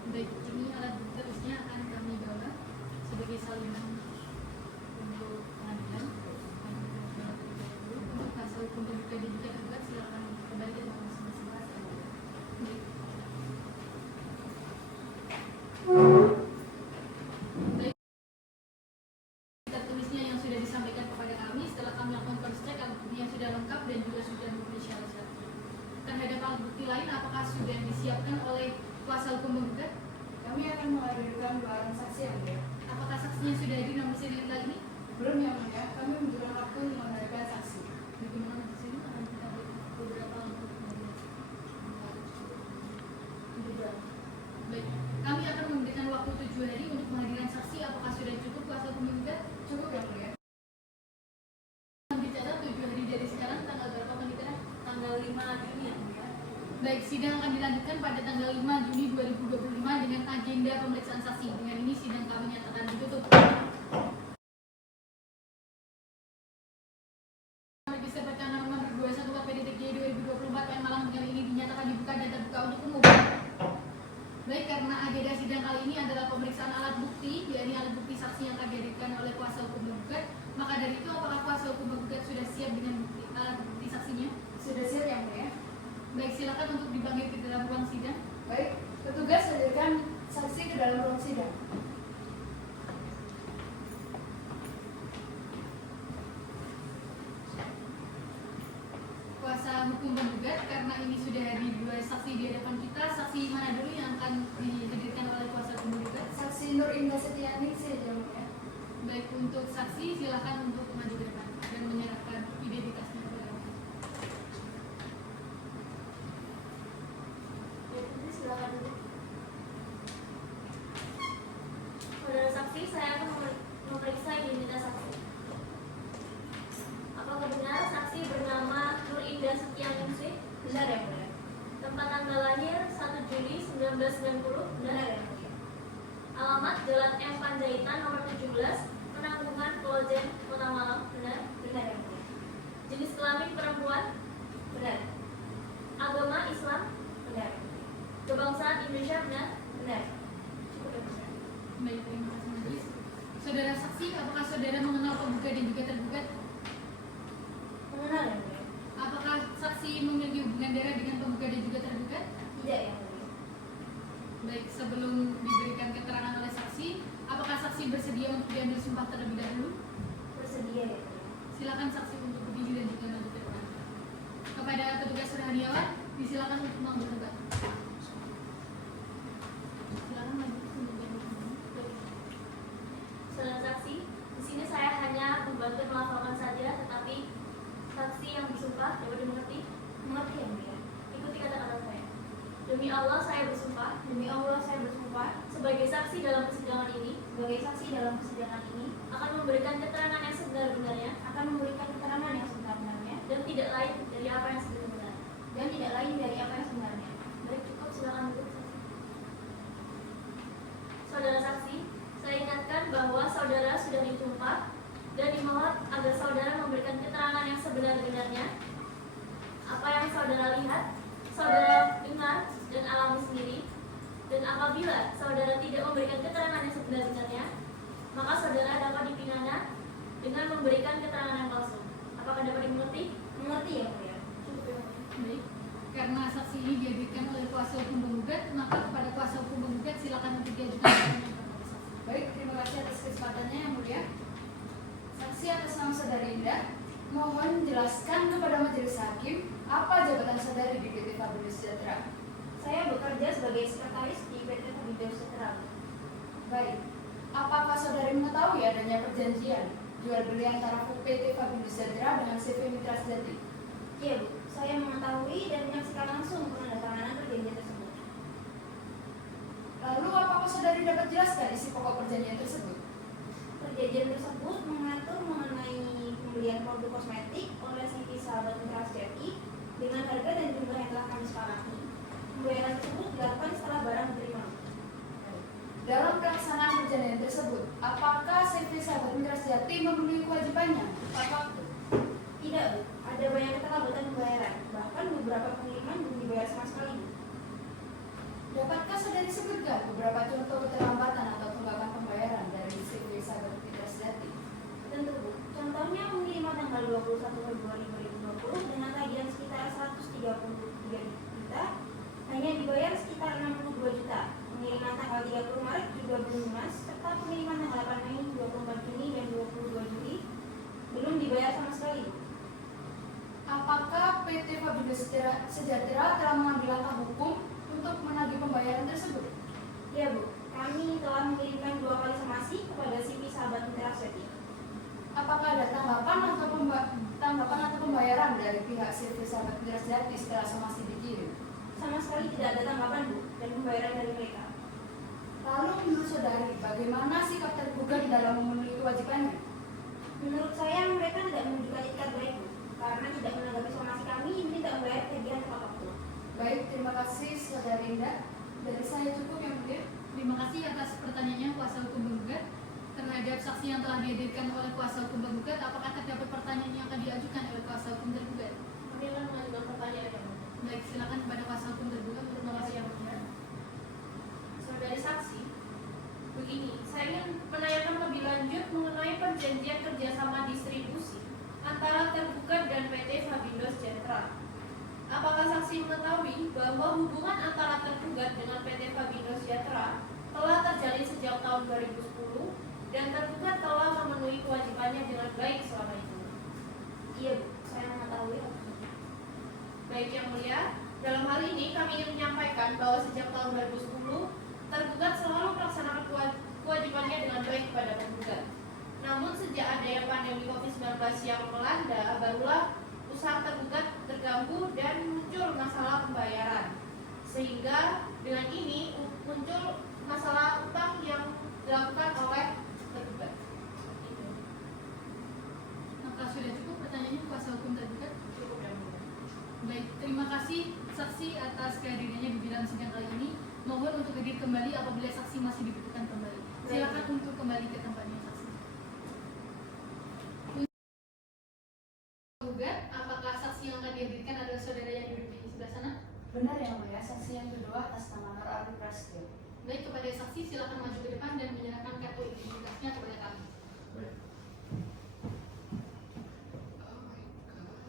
Baik, ini alat bukti terusnya akan kami bawa sebagai salinan untuk pengadilan. Untuk kuasa hukum penggugat dan juga tergugat silakan kembali ke tempat masing-masing. Baik. Baik. Tertulisnya yang sudah disampaikan kepada kami setelah kami lakukan cross check alat bukti yang sudah lengkap dan juga sudah memenuhi syarat-syarat. Terhadap alat bukti lain, apakah sudah disiapkan oleh kuasa hukum penggugat? Kami akan menghadirkan 2 orang saksi Yang Mulia. Apakah saksinya sudah hadir dalam sidang kali ini? Belum Yang Mulia, kami membutuhkan waktu untuk menghadirkan saksi. Bagaimana di sini akan kita beri beberapa untuk Juga. baik. Kami akan memberikan waktu 7 hari untuk menghadirkan saksi. Apakah sudah cukup kuasa hukum penggugat? Cukup Yang Mulia? Dicatat 7 hari dari sekarang tanggal berapa pernikahan? Tanggal 5 Juni Yang Mulia. Baik, sidang akan dilanjutkan pada tanggal 5 Juni 2025 dengan agenda pemeriksaan saksi. Dengan ini sidang kami nyatakan ditutup. Register perkara nomor 214 PDTG 2024 PM Malang dengan ini dinyatakan dibuka dan terbuka untuk umum. Baik, karena agenda sidang kali ini adalah pemeriksaan alat bukti, yakni alat bukti saksi yang akan dihadirkan oleh kuasa hukum penggugat, maka dari itu apakah kuasa hukum penggugat sudah siap dengan bukti, alat bukti saksinya? Sudah siap Yang Mulia? Baik, silakan untuk dipanggil ke dalam ruang sidang. Baik, petugas hadirkan saksi ke dalam ruang sidang. hukum penggugat karena ini sudah hadir dua saksi di hadapan kita. Saksi mana dulu yang akan dihadirkan oleh kuasa hukum penggugat? Saksi Nur Indah Setiani saja ya. Baik, untuk saksi silakan untuk maju ke depan dan menyerahkan identitasnya kepada kami. Ya, nanti silakan dulu. Saudara saksi, saya akan memeriksa identitas saksi. Apakah benar saksi bernama Nur Indah Setianingsih? Benar ya, mulia. Tempat tanggal lahir 1 Juli 1990? Benar ya, mulia. Alamat Jalan M Panjaitan nomor 17, Penanggungan Klojen, Kota Malang? Benar? Benar ya, mulia. Jenis kelamin perempuan? Benar. Agama Islam? Benar. Kebangsaan Indonesia? Benar? Benar. Cukup ya, mulia. Baik, terima kasih majelis. Saudara saksi, apakah saudara mengenal penggugat dan juga tergugat? Mengenal ya, mulia. Apakah saksi memiliki hubungan darah dengan penggugat dan juga tergugat? Tidak ya, mulia. Baik, sebelum diberikan keterangan oleh saksi, apakah saksi bersedia untuk diambil sumpah terlebih dahulu? Bersedia ya, mulia. Silakan saksi untuk berdiri dan juga maju ke depan. Kepada petugas Surahaniawan, disilakan untuk mengambil obat. Silakan maju untuk diambil sumpah. Saudara saksi, di sini saya hanya membantu melaporkan saja, tetapi saksi yang bersumpah dapat dimengerti? Mengerti ya, mulia. Ikuti kata-kata saya. Demi Allah saya bersumpah. Demi Allah saya bersumpah. Sebagai saksi dalam persidangan ini. Sebagai saksi dalam persidangan ini. Akan memberikan keterangan yang sebenar-benarnya. Akan memberikan keterangan yang sebenar-benarnya. Dan tidak lain dari apa yang sebenarnya. Dan tidak lain dari apa yang sebenarnya. Baik, cukup, silakan duduk. Saudara saksi, saya ingatkan bahwa saudara sudah disumpah dan dimohon agar saudara memberikan keterangan yang sebenar-benarnya. Apa yang saudara lihat, saudara dengar dan alami sendiri. Dan apabila saudara tidak memberikan keterangan yang sebenar-benarnya, maka saudara dapat dipidana dengan memberikan keterangan yang palsu. Apakah dapat dimengerti? Mengerti ya, mulia. Cukup ya, mulia. Baik, karena saksi ini dihadirkan oleh kuasa hukum penggugat, maka kepada kuasa hukum penggugat silakan untuk diajukan pertanyaan kepada saksi. Baik, terima kasih atas kesempatannya yang mulia. Saksi atas nama saudari Indah, mohon jelaskan kepada majelis hakim apa jabatan saudari di PT Fabindo Sejahtera. Saya bekerja sebagai sekretaris di PT Fabindo Sejahtera. Baik, apakah saudari mengetahui adanya perjanjian jual beli antara PT Fabindo Sejahtera dengan CV Mitra Sejati? Iya, Bu. Saya mengetahui dan menyaksikan langsung penandatanganan perjanjian tersebut. Lalu apakah saudari dapat jelaskan isi pokok perjanjian tersebut? Perjanjian tersebut mengatur mengenai pembelian produk kosmetik oleh CV Sahabat Mitra Sejati dengan harga dan jumlah yang telah kami sepakati. Pembayaran tersebut dilakukan setelah barang diterima. Dalam pelaksanaan perjanjian tersebut, apakah CV Sahabat Mitra Sejati memenuhi kewajibannya tepat waktu? Tidak, Bu. Ada banyak keterlambatan pembayaran. Bahkan beberapa pengiriman belum dibayar sama sekali, Bu. Dapatkah saudari sebutkan beberapa contoh keterlambatan atau tunggakan pembayaran dari CV Sahabat Mitra Sejati? Tentu, Bu. Contohnya pengiriman tanggal 21 Februari 2020 dengan tagihan sekitar 133 juta hanya dibayar sekitar 62 juta. Pengiriman tanggal 30 Maret juga belum lunas, serta pengiriman tanggal 8 Mei, 24 Juni, dan 22 Juli belum dibayar sama sekali, Bu. Apakah PT Fabindo Sejahtera telah mengambil langkah hukum untuk menagih pembayaran tersebut? Ya, Bu. Kami telah mengirimkan 2 kali somasi kepada CV Sahabat Mitra Sejati. Apakah ada tanggapan atau pembayaran dari pihak CV Sahabat Mitra Sejati setelah somasi dikirim? Sama sekali tidak ada tanggapan, Bu, dan pembayaran dari mereka. Lalu menurut saudari, bagaimana sikap tergugat dalam memenuhi kewajibannya? Menurut saya mereka tidak menunjukkan itikat baik, Bu, karena tidak menanggapi somasi kami ini tidak membayar tagihan tepat waktu. Baik, terima kasih saudari Indah. Dari saya cukup yang mulia. Terima kasih atas pertanyaannya kuasa hukum penggugat. Terhadap saksi yang telah dihadirkan oleh kuasa hukum penggugat, apakah terdapat pertanyaan yang akan diajukan oleh kuasa hukum tergugat? Kami akan mengajukan pertanyaan yang mulia. Baik, silakan kepada kuasa hukum tergugat untuk menjawab yang mulia. Saudari saksi, begini, saya ingin menanyakan lebih lanjut mengenai perjanjian kerjasama distribusi antara tergugat dan PT Fabindo Sejahtera. Apakah saksi mengetahui bahwa hubungan antara tergugat dengan PT Fabindo Sejahtera telah terjalin sejak tahun 2010 dan tergugat telah memenuhi kewajibannya dengan baik selama itu? Iya, Bu, saya mengetahui. Baik Yang Mulia, dalam hal ini kami ingin menyampaikan bahwa sejak tahun 2010, tergugat selalu melaksanakan kewajibannya dengan baik kepada penggugat. Namun sejak adanya pandemi COVID-19 yang melanda, barulah usaha tergugat terganggu dan muncul masalah pembayaran. Sehingga dengan ini muncul masalah utang yang dilakukan oleh tergugat. Maka sudah cukup pertanyaannya kuasa hukum tergugat. Cukup Yang Mulia. Baik, terima kasih saksi atas kehadirannya di dalam sidang kali ini. Mohon untuk hadir kembali apabila saksi masih dibutuhkan kembali. Silakan untuk kembali ke tempatnya saksi. Tergugat, apakah saksi yang akan dihadirkan adalah saudara yang duduk di sebelah sana? Benar Yang Mulia, saksi yang kedua atas nama Nur Arif Prasetyo. Baik, kepada saksi silakan maju ke depan dan menyerahkan kartu identitasnya kepada kami.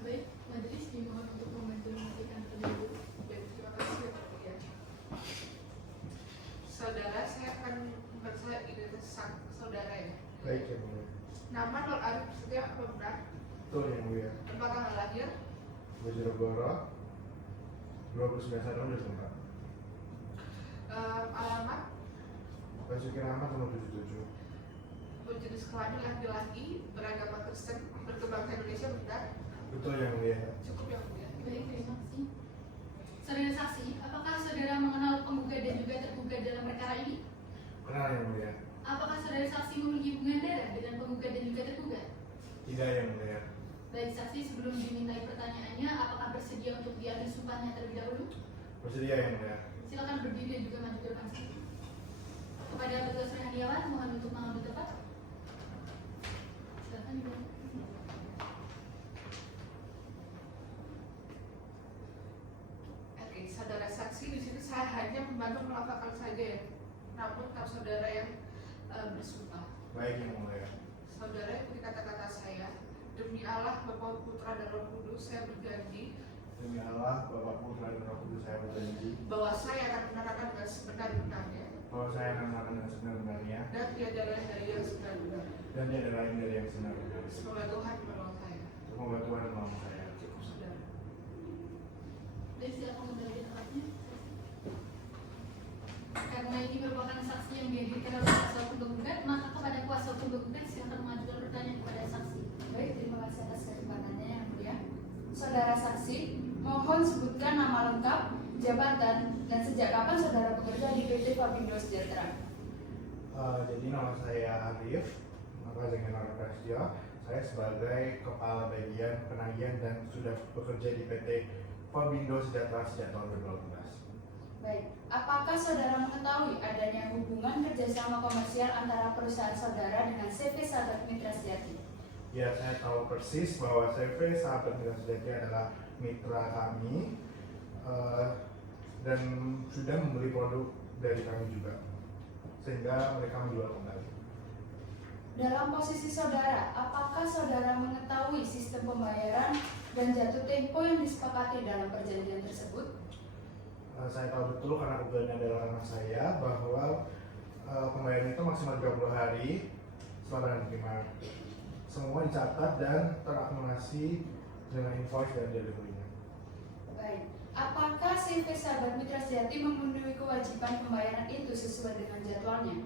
Baik, majelis dimohon untuk membantu mematikan terlebih dahulu. Baik, terima kasih Yang Mulia. Saudara, saya akan memperoleh identitas saudara ya. Baik Yang Mulia. Nama Nur Arif Prasetyo apa benar? Betul Yang Mulia. Tempat tanggal lahir, Bojonegoro 29 tahun 2004. alamat, Basuki Rahmat nomor 77. berjenis kelamin laki-laki, beragama Kristen, berkebangsaan Indonesia benar? Betul Yang Mulia. Cukup Yang Mulia. Baik, terima kasih. Saudara saksi, apakah saudara mengenal penggugat dan juga tergugat dalam perkara ini? Kenal Yang Mulia. Apakah saudara saksi memiliki hubungan darah dengan penggugat dan juga tergugat? Tidak Yang Mulia. Baik saksi, sebelum dimintai pertanyaannya, apakah bersedia untuk diambil sumpahnya terlebih dahulu? Bersedia Yang Mulia. Silakan berdiri dan juga maju ke depan saksi. Kepada petugas Rehadiawan, mohon untuk mengambil tempat. Silakan dibantu. Oke, saudara saksi di sini saya hanya membantu melaporkan saja ya. Namun kalau saudara yang bersumpah, Baik Yang Mulia. saudara ikuti kata-kata saya. Demi Allah, Bapa, Putra, dan Roh Kudus, saya berjanji Demi Allah, Bapak Putra dan Roh Kudus, saya berjanji bahwa saya akan menerangkan dengan sebenar-benarnya bahwa saya akan melakukan dengan sebenar-benarnya dan tiada lain dari yang sebenar-benar. dan tiada lain dari yang sebenar-benar. Semoga Tuhan menolong saya. Semoga Tuhan menolong saya. Cukup saudara. Baik, silakan kembali ke tempatnya. Karena ini merupakan saksi yang dihadirkan oleh kuasa hukum penggugat, maka kepada kuasa hukum penggugat silakan mengajukan pertanyaan kepada saksi. Baik, terima kasih atas kesempatannya Yang Mulia. Saudara saksi, mohon sebutkan nama lengkap, jabatan, dan sejak kapan saudara bekerja di PT Fabindo Sejahtera. Jadi nama saya Arif, nama Zengen Prasetyo. Saya sebagai kepala bagian penagihan dan sudah bekerja di PT Fabindo Sejahtera sejak tahun 2012. Baik, apakah saudara mengetahui adanya hubungan kerjasama komersial antara perusahaan saudara dengan CV Sahabat Mitra Sejati? Ya, saya tahu persis bahwa CV Sahabat Mitra Sejati adalah mitra kami dan sudah membeli produk dari kami juga, sehingga mereka menjual kembali. Dalam posisi saudara, apakah saudara mengetahui sistem pembayaran dan jatuh tempo yang disepakati dalam perjanjian tersebut? Saya tahu betul karena kebetulan adalah anak saya bahwa pembayaran itu maksimal 30 hari setelah menerima. Semua dicatat dan terakumulasi dengan invoice dan delivery-nya. Baik, apakah CV Sahabat Mitra Sejati memenuhi kewajiban pembayaran itu sesuai dengan jadwalnya?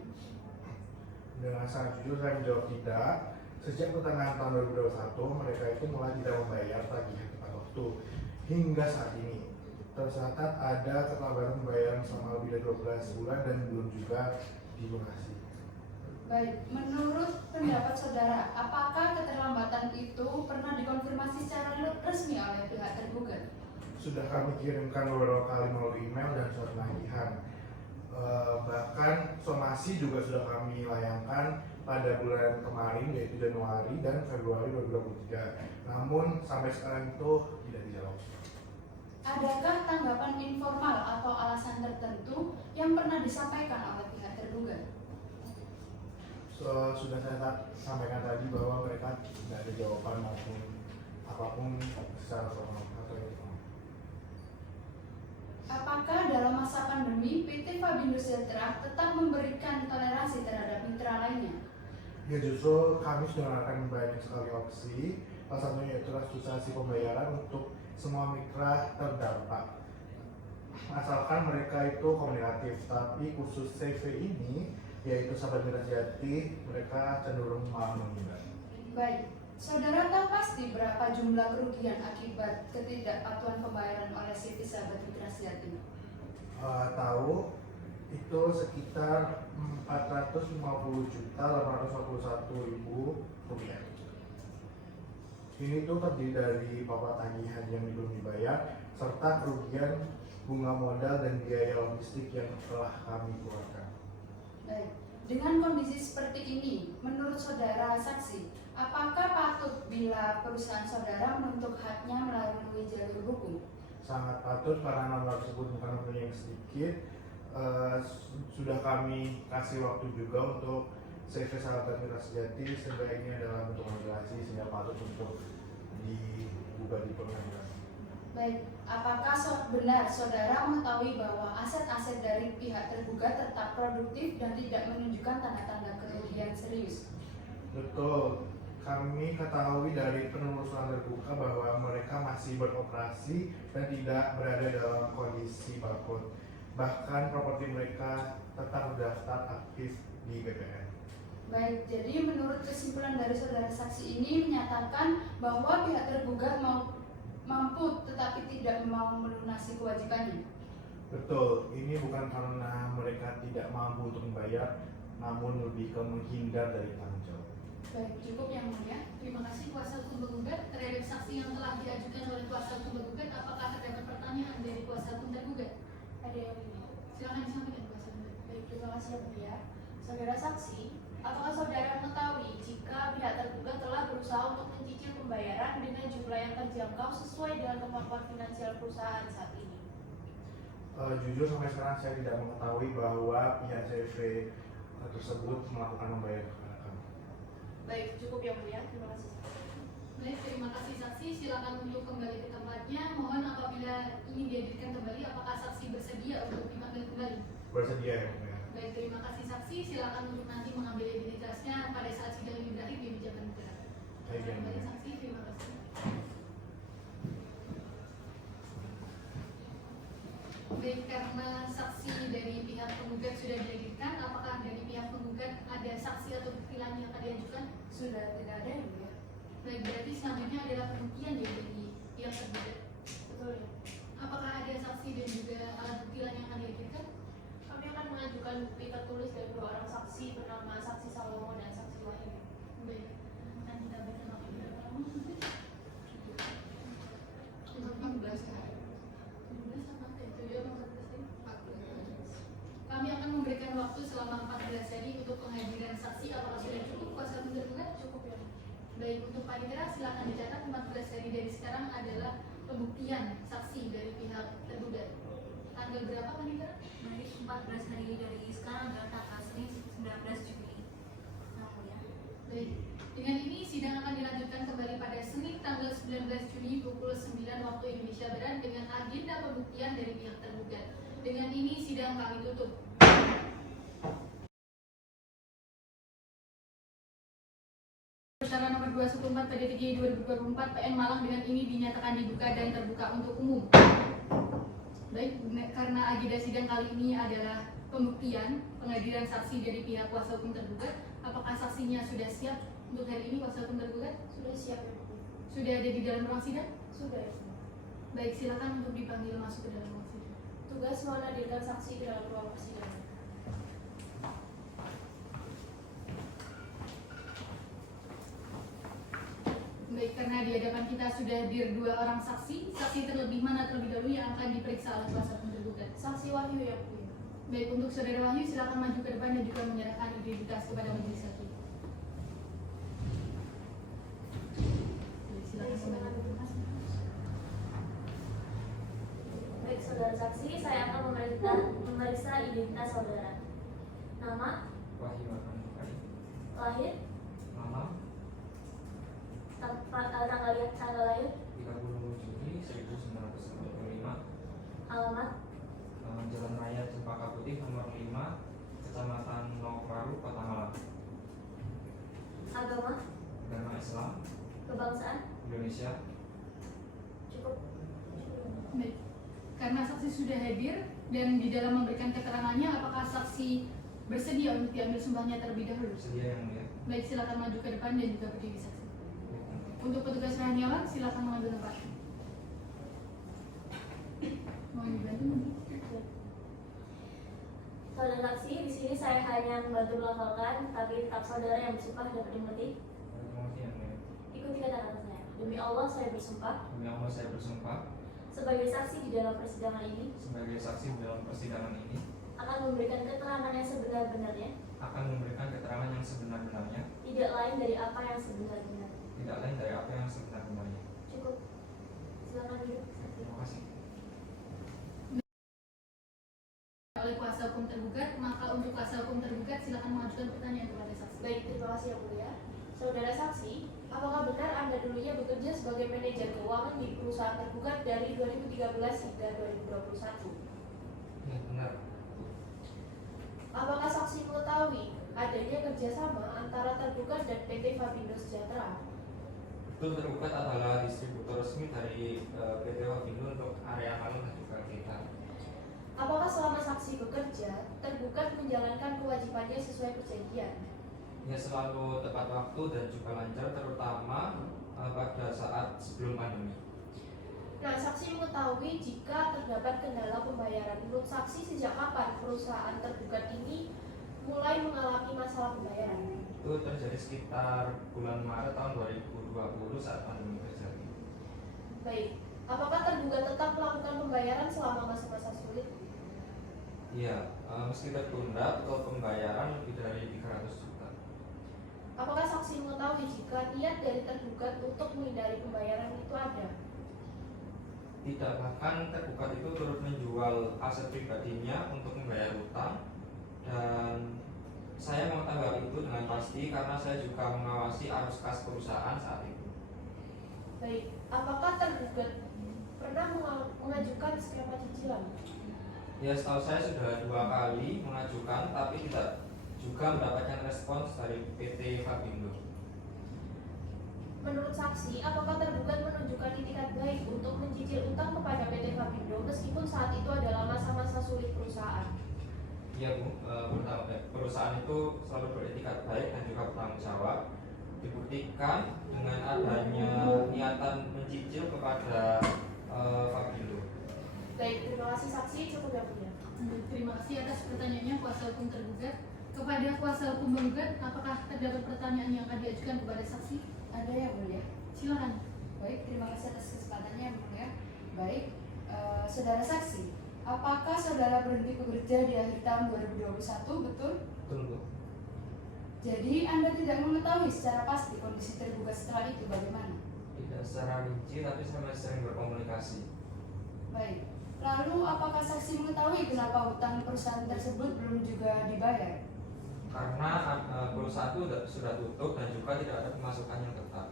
Dengan sangat jujur saya menjawab tidak. Sejak pertengahan tahun 2021 mereka itu mulai tidak membayar tagihan tepat waktu. Hingga saat ini tercatat ada keterlambatan pembayaran selama lebih dari 12 bulan dan belum juga dilunasi. Baik, menurut pendapat saudara, apakah keterlambatan itu pernah dikonfirmasi secara resmi oleh pihak tergugat? Sudah kami kirimkan beberapa kali melalui email dan surat penagihan. Bahkan somasi juga sudah kami layangkan pada bulan kemarin yaitu Januari dan Februari 2023. Namun sampai sekarang itu tidak dijawab. Adakah tanggapan informal atau alasan tertentu yang pernah disampaikan oleh pihak tergugat? Sudah saya sampaikan tadi bahwa mereka tidak ada jawaban maupun apapun secara formal atau informal. Apakah dalam masa pandemi PT Fabindo Sejahtera tetap memberikan toleransi terhadap mitra lainnya? Ya justru kami sudah menawarkan banyak sekali opsi. Salah satunya yaitu restrukturisasi pembayaran untuk semua mitra terdampak. Asalkan mereka itu komunikatif, tapi khusus CV ini, yaitu sahabat mitra sejati, mereka cenderung malah menghindar. Baik, saudara tahu pasti berapa jumlah kerugian akibat ketidakpatuhan pembayaran oleh CV sahabat mitra sejati? Tahu itu sekitar 450.851.000 rupiah. Ini tuh terdiri dari pokok tagihan yang belum dibayar serta kerugian bunga modal dan biaya logistik yang telah kami keluarkan. Baik, dengan kondisi seperti ini, menurut saudara saksi, apakah patut bila perusahaan saudara menuntut haknya melalui jalur hukum? Sangat patut karena nomor tersebut bukan nomor yang sedikit. Sudah kami kasih waktu juga untuk CV sahabat mitra sejati sehingga ini adalah bentuk regulasi sehingga patut untuk digugat di pengadilan. Baik, apakah benar saudara mengetahui bahwa aset-aset dari pihak tergugat tetap produktif dan tidak menunjukkan tanda-tanda kerugian serius? Betul, kami ketahui dari penelusuran terbuka bahwa mereka masih beroperasi dan tidak berada dalam kondisi bangkrut. Bahkan properti mereka tetap terdaftar aktif di BPN. Baik, jadi menurut kesimpulan dari saudara saksi ini menyatakan bahwa pihak tergugat mampu tetapi tidak mau melunasi kewajibannya. Betul, ini bukan karena mereka tidak mampu untuk membayar, namun lebih ke menghindar dari tanggung jawab. Baik, cukup yang mulia. Terima kasih kuasa hukum penggugat. Terhadap saksi yang telah diajukan oleh kuasa hukum penggugat, apakah terdapat pertanyaan dari kuasa hukum tergugat? Ada yang ini. Silakan disampaikan kuasa hukum. Baik, terima kasih yang mulia. Saudara saksi, apakah saudara mengetahui jika pihak tergugat telah berusaha untuk mencicil pembayaran dengan jumlah yang terjangkau sesuai dengan kemampuan finansial perusahaan saat ini? Jujur sampai sekarang saya tidak mengetahui bahwa pihak CV tersebut melakukan membayar kepada kami. Baik, cukup yang mulia. Terima kasih. Baik, terima kasih saksi. Silakan untuk kembali ke tempatnya. Mohon apabila ingin dihadirkan kembali, apakah saksi bersedia untuk dipanggil kembali? Bersedia ya, Mulia. Baik, terima kasih saksi. Silakan untuk nanti mengambil identitasnya pada saat sidang ini berakhir di meja penegak. Baik, yang Kembali mulia. saksi, terima kasih. Baik, karena saksi dari pihak penggugat sudah dihadirkan, apakah dari pihak penggugat ada saksi atau bukti lain yang akan diajukan? Sudah tidak ada yang mulia. Baik, berarti selanjutnya adalah pembuktian ya dari pihak tergugat. Betul ya. Apakah ada saksi dan juga alat bukti lain yang akan dihadirkan? Kami akan mengajukan bukti tertulis dari dua orang saksi bernama saksi Salomo dan saksi Wahyu. Baik, nanti kita berikan waktu berapa lama? 14 hari. 17 sama 7 atau 14 hari? 14. Kami akan memberikan waktu selama 14 hari untuk penghadiran saksi. Apakah sudah cukup kuasa hukum tergugat? Cukup ya. Baik, untuk panitera silakan dicatat 14 hari dari sekarang adalah pembuktian saksi dari pihak tergugat. Tanggal berapa panitera? Baik, 14 hari dari sekarang adalah tanggal Senin 19 Juli. Yang mulia. Baik, dengan ini sidang akan dilanjutkan kembali pada Senin tanggal 19 Juni pukul 9 waktu Indonesia Barat dengan agenda pembuktian dari pihak tergugat. Dengan ini sidang kami tutup. Perkara nomor 214 PDTG 2024 PN Malang dengan ini dinyatakan dibuka dan terbuka untuk umum. Baik, karena agenda sidang kali ini adalah pembuktian penghadiran saksi dari pihak kuasa hukum tergugat, apakah saksinya sudah siap untuk hari ini kuasa hukum tergugat? Sudah siap ya Bu? Sudah ada di dalam ruang sidang? Sudah ya Bu? Baik, silakan untuk dipanggil masuk ke dalam ruang sidang. Tugas menghadirkan saksi ke dalam ruang persidangan. Baik, karena di hadapan kita sudah hadir dua orang saksi, saksi terlebih mana terlebih dahulu yang akan diperiksa oleh kuasa hukum tergugat? Saksi Wahyu ya Bu? Baik, untuk saudara Wahyu silakan maju ke depan dan juga menyerahkan identitas kepada majelis hakim. Baik, silakan kembali ke tempat. Baik, saudara saksi, saya akan memeriksa identitas saudara. Nama, Wahyu akan kembali. lahir, Nama tanggal lahir, 30 Juli 1945. alamat, Jalan Raya Cempaka Putih nomor 5, Kecamatan Nongkraru, Kota Malang. agama, Agama Islam, kebangsaan, Indonesia. cukup. Baik. Karena saksi sudah hadir dan di dalam memberikan keterangannya, apakah saksi bersedia untuk diambil sumpahnya terlebih dahulu? Sedia yang mulia. Baik, silakan maju ke depan dan juga berdiri saksi. Untuk petugas Rahniawan, silakan mengambil tempat. Mau dibantu mungkin? Saudara saksi, di sini saya hanya membantu melafalkan, tapi tetap saudara yang bersumpah dapat dimengerti. Terima kasih yang mulia. Ikuti kata-kata saya. Demi Allah saya bersumpah Demi Allah saya bersumpah sebagai saksi di dalam persidangan ini sebagai saksi dalam persidangan ini akan memberikan keterangan yang sebenar-benarnya, akan memberikan keterangan yang sebenar-benarnya, tidak lain dari apa yang sebenar-benarnya. tidak lain dari apa yang sebenar-benarnya. Cukup. Silakan duduk. Terima kasih. Oleh kuasa hukum tergugat, maka untuk kuasa hukum tergugat silakan mengajukan pertanyaan kepada saksi. Baik, terima kasih yang mulia. Saudara saksi, apakah benar Anda dulunya bekerja sebagai manajer keuangan di perusahaan tergugat dari 2013 hingga 2021? Ya, benar. Apakah saksi mengetahui adanya kerjasama antara tergugat dan PT Fabindo Sejahtera? Betul, tergugat adalah distributor resmi dari PT Wapindo untuk area Malang dan juga kita. Apakah selama saksi bekerja, tergugat menjalankan kewajibannya sesuai perjanjian? Ya, selalu tepat waktu dan juga lancar, terutama pada saat sebelum pandemi. Nah, saksi mengetahui jika terdapat kendala pembayaran. Menurut saksi, sejak kapan perusahaan tergugat ini mulai mengalami masalah pembayaran? Itu terjadi sekitar bulan Maret tahun 2020 saat pandemi terjadi. Baik, apakah tergugat tetap melakukan pembayaran selama masa-masa sulit? Iya, meski tertunda, total pembayaran lebih dari 300 juta. Apakah saksi mengetahui jika niat dari tergugat untuk menghindari pembayaran itu ada? Tidak, bahkan tergugat itu turut menjual aset pribadinya untuk membayar utang, dan saya mengetahui hal itu dengan pasti karena saya juga mengawasi arus kas perusahaan saat itu. Baik, apakah tergugat pernah mengajukan skema cicilan? Ya, setahu saya sudah 2 kali mengajukan, tapi tidak juga mendapatkan respons dari PT Fabindo. Menurut saksi, apakah tergugat menunjukkan itikat baik untuk mencicil utang kepada PT Fabindo meskipun saat itu adalah masa-masa sulit perusahaan? Iya Bu, perusahaan itu selalu beretikat baik dan juga bertanggung jawab. Dibuktikan dengan adanya niatan mencicil kepada Fabindo. Baik, terima kasih saksi, cukup yang mulia. Terima kasih atas pertanyaannya kuasa hukum tergugat. Kepada kuasa hukum penggugat, apakah terdapat pertanyaan yang akan diajukan kepada saksi? Ada yang mulia. Silakan. Baik, terima kasih atas kesempatannya yang mulia. Baik, saudara saksi, apakah saudara berhenti bekerja di akhir tahun 2021, betul? Betul Bu. Jadi Anda tidak mengetahui secara pasti kondisi tergugat setelah itu bagaimana? Tidak secara rinci, tapi saya masih sering berkomunikasi. Baik, lalu apakah saksi mengetahui kenapa hutang perusahaan tersebut belum juga dibayar? Karena perusahaan itu sudah tutup dan juga tidak ada pemasukan yang tetap.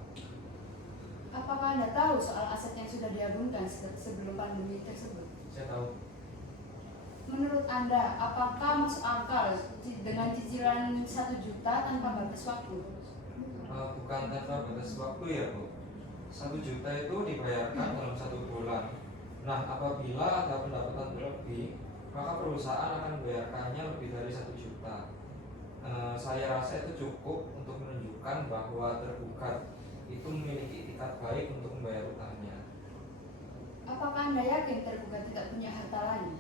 Apakah Anda tahu soal aset yang sudah diagunkan sebelum pandemi tersebut? Saya tahu. Menurut Anda, apakah masuk akal dengan cicilan 1 juta tanpa batas waktu? Bukan tanpa batas waktu ya Bu. 1 juta itu dibayarkan dalam 1 bulan. Nah, apabila ada pendapatan berlebih, maka perusahaan akan membayarkannya lebih dari 1 juta. Saya rasa itu cukup untuk menunjukkan bahwa tergugat itu memiliki itikat baik untuk membayar utangnya. Apakah Anda yakin tergugat tidak punya harta lain?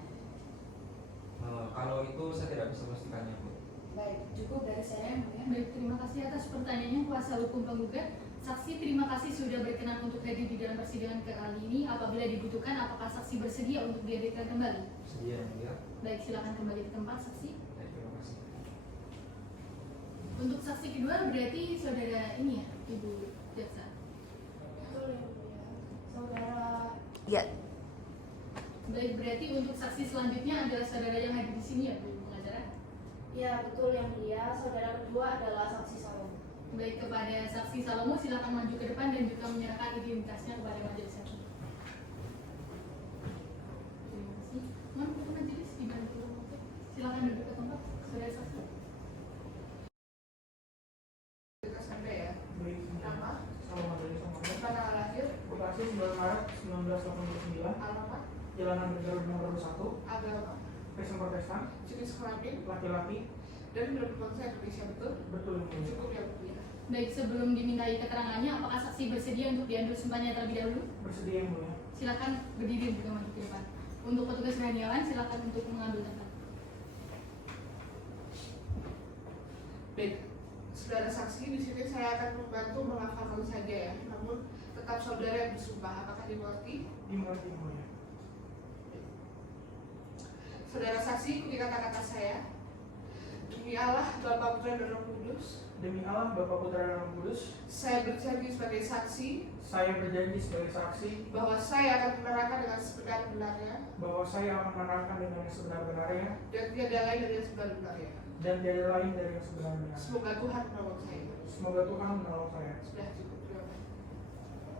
Kalau itu saya tidak bisa memastikannya Bu. Baik, cukup dari saya yang mulia. Baik, terima kasih atas pertanyaannya kuasa hukum penggugat. Saksi, terima kasih sudah berkenan untuk hadir di dalam persidangan kali ini. Apabila dibutuhkan, apakah saksi bersedia untuk dihadirkan kembali? Sedia yang mulia. Baik, silakan kembali ke tempat saksi. Baik, terima kasih. Untuk saksi kedua berarti saudara ini ya, Ibu Jaksa. Betul yang mulia. Saudara Baik, berarti untuk saksi selanjutnya adalah saudara yang hadir di sini ya, Bu pengacara. Ya, betul yang mulia. Saudara kedua adalah saksi Salomo. Baik, kepada saksi Salomo silakan maju ke depan dan juga menyerahkan identitasnya kepada majelis hakim. Terima kasih. Mohon ke majelis dibantu. Silakan duduk ke tempat, saudara saksi. Tugas Anda ya. Baik, Nama, Selamat dari Samarinda. tanggal lahir, Lokasi 9 Maret 1989. alamat, jalanan Negara nomor 1, agama, Kristen Protestan, jenis kelamin, laki-laki. dan menurut bangsa Indonesia betul? Betul yang mulia. Cukup ya Bu ya. Baik, sebelum dimintai keterangannya, apakah saksi bersedia untuk diambil sumpahnya terlebih dahulu? Bersedia yang mulia. Silakan berdiri juga maju ke depan. Untuk petugas Raniawan, silakan untuk mengambil tempat. Baik, saudara saksi, di sini saya akan membantu melafalkan saja ya. Namun tetap saudara yang bersumpah. Apakah dimengerti? Dimengerti yang mulia. Saudara saksi, ikuti kata-kata saya. Demi Allah, Bapa, Putra, dan Roh Kudus, Demi Allah, Bapa, Putra, dan Roh Kudus, saya berjanji sebagai saksi saya berjanji sebagai saksi bahwa saya akan menerangkan dengan sebenar-benarnya bahwa saya akan menerangkan dengan yang sebenar-benarnya dan tiada lain dari yang sebenar-benarnya. dan tiada lain dari yang sebenarnya. Semoga Tuhan menolong saya. Semoga Tuhan menolong saya. Sudah cukup, terima kasih.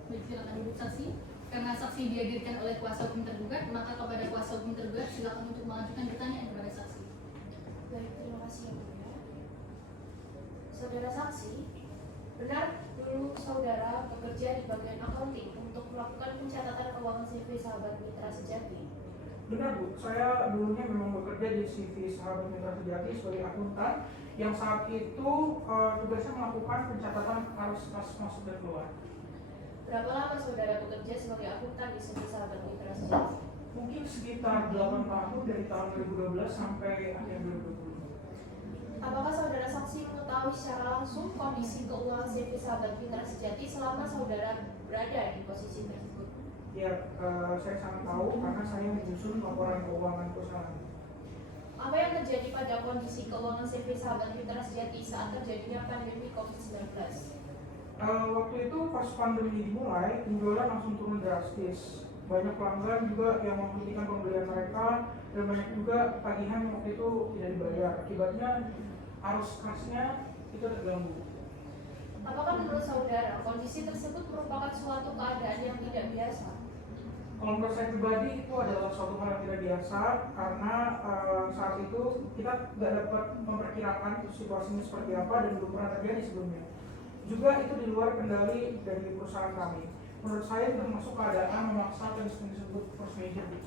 Baik, silakan duduk saksi. Karena saksi dihadirkan oleh kuasa hukum tergugat, maka kepada kuasa hukum tergugat silakan untuk mengajukan pertanyaan kepada saksi. Baik, terima kasih yang mulia. Saudara saksi, benar dulu saudara bekerja di bagian accounting untuk melakukan pencatatan keuangan CV sahabat mitra sejati. Benar Bu, saya dulunya memang bekerja di CV Sahabat Mitra Sejati sebagai akuntan yang saat itu tugasnya melakukan pencatatan arus kas masuk dan keluar. Berapa lama saudara bekerja sebagai akuntan di CV Sahabat Mitra Sejati? Mungkin sekitar 8 tahun dari tahun 2012 sampai akhir 2020. Apakah saudara saksi mengetahui secara langsung kondisi keuangan CV Sahabat Mitra Sejati selama saudara berada di posisi tersebut? Ya, saya sangat tahu karena saya menyusun laporan keuangan perusahaan. Apa yang terjadi pada kondisi keuangan CV Sahabat Mitra Sejati saat terjadinya pandemi COVID-19? Waktu itu pas pandemi dimulai, penjualan langsung turun drastis. Banyak pelanggan juga yang menghentikan pembelian mereka dan banyak juga tagihan yang waktu itu tidak dibayar. Akibatnya arus kasnya itu terganggu. Apakah menurut saudara kondisi tersebut merupakan suatu keadaan yang tidak biasa? Kalau menurut saya pribadi itu adalah suatu hal yang tidak biasa karena saat itu kita tidak dapat memperkirakan situasinya seperti apa dan belum pernah terjadi sebelumnya. Juga itu di luar kendali dari perusahaan kami. Menurut saya termasuk keadaan memaksa dan disebut force majeure.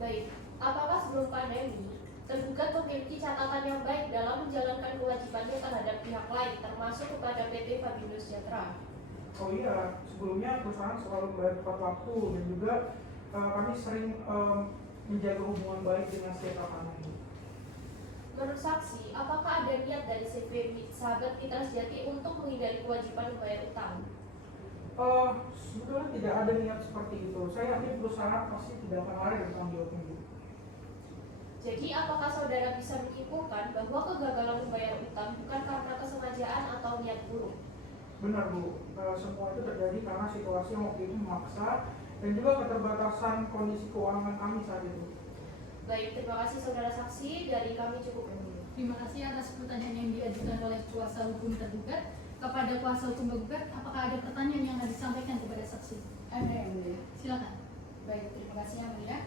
Baik, apakah sebelum pandemi tergugat memiliki catatan yang baik dalam menjalankan kewajibannya terhadap pihak lain, termasuk kepada PT Fabindo Sejahtera? Oh iya, sebelumnya perusahaan selalu membayar tepat waktu dan juga kami sering menjaga hubungan baik dengan setiap rekannya. Menurut saksi, apakah ada niat dari CV Sahabat Mitra Sejati untuk menghindari kewajiban membayar utang? Sebetulnya tidak ada niat seperti itu. Saya yakin perusahaan pasti tidak akan lari dari tanggung jawabnya. Jadi, apakah saudara bisa menyimpulkan bahwa kegagalan membayar utang bukan karena kesengajaan atau niat buruk? Benar Bu, semua itu terjadi karena situasi yang waktu itu memaksa dan juga keterbatasan kondisi keuangan kami saat itu. Baik, terima kasih saudara saksi. Dari kami cukup yang mulia. Terima kasih atas pertanyaan yang diajukan oleh kuasa hukum tergugat. Kepada kuasa hukum tergugat, apakah ada pertanyaan yang harus disampaikan kepada saksi? Ada yang mulia. Silakan. Baik, terima kasih yang mulia.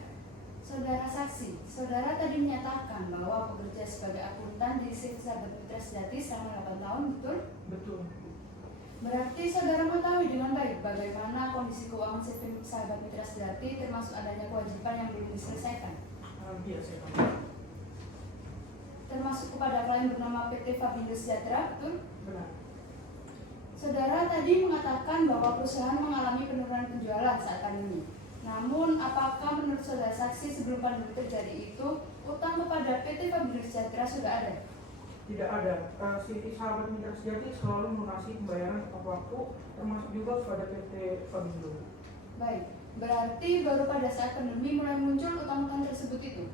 Saudara saksi, saudara tadi menyatakan bahwa bekerja sebagai akuntan di CV Sahabat Mitra Sejati selama 8 tahun, betul? Betul. Berarti saudara mengetahui dengan baik bagaimana kondisi keuangan CV Sahabat Mitra Sejati termasuk adanya kewajiban yang belum diselesaikan. Iya, saya tahu. Termasuk kepada klien bernama PT Fabindo Sejahtera, betul? Benar. Saudara tadi mengatakan bahwa perusahaan mengalami penurunan penjualan saat pandemi. Namun, apakah menurut saudara saksi sebelum pandemi terjadi itu, utang kepada PT Fabindo Sejahtera sudah ada? Tidak ada. CV Sahabat Mitra Sejati selalu melunasi pembayaran tepat waktu, termasuk juga kepada PT Fabindo. Baik, berarti baru pada saat pandemi mulai muncul utang-utang tersebut itu?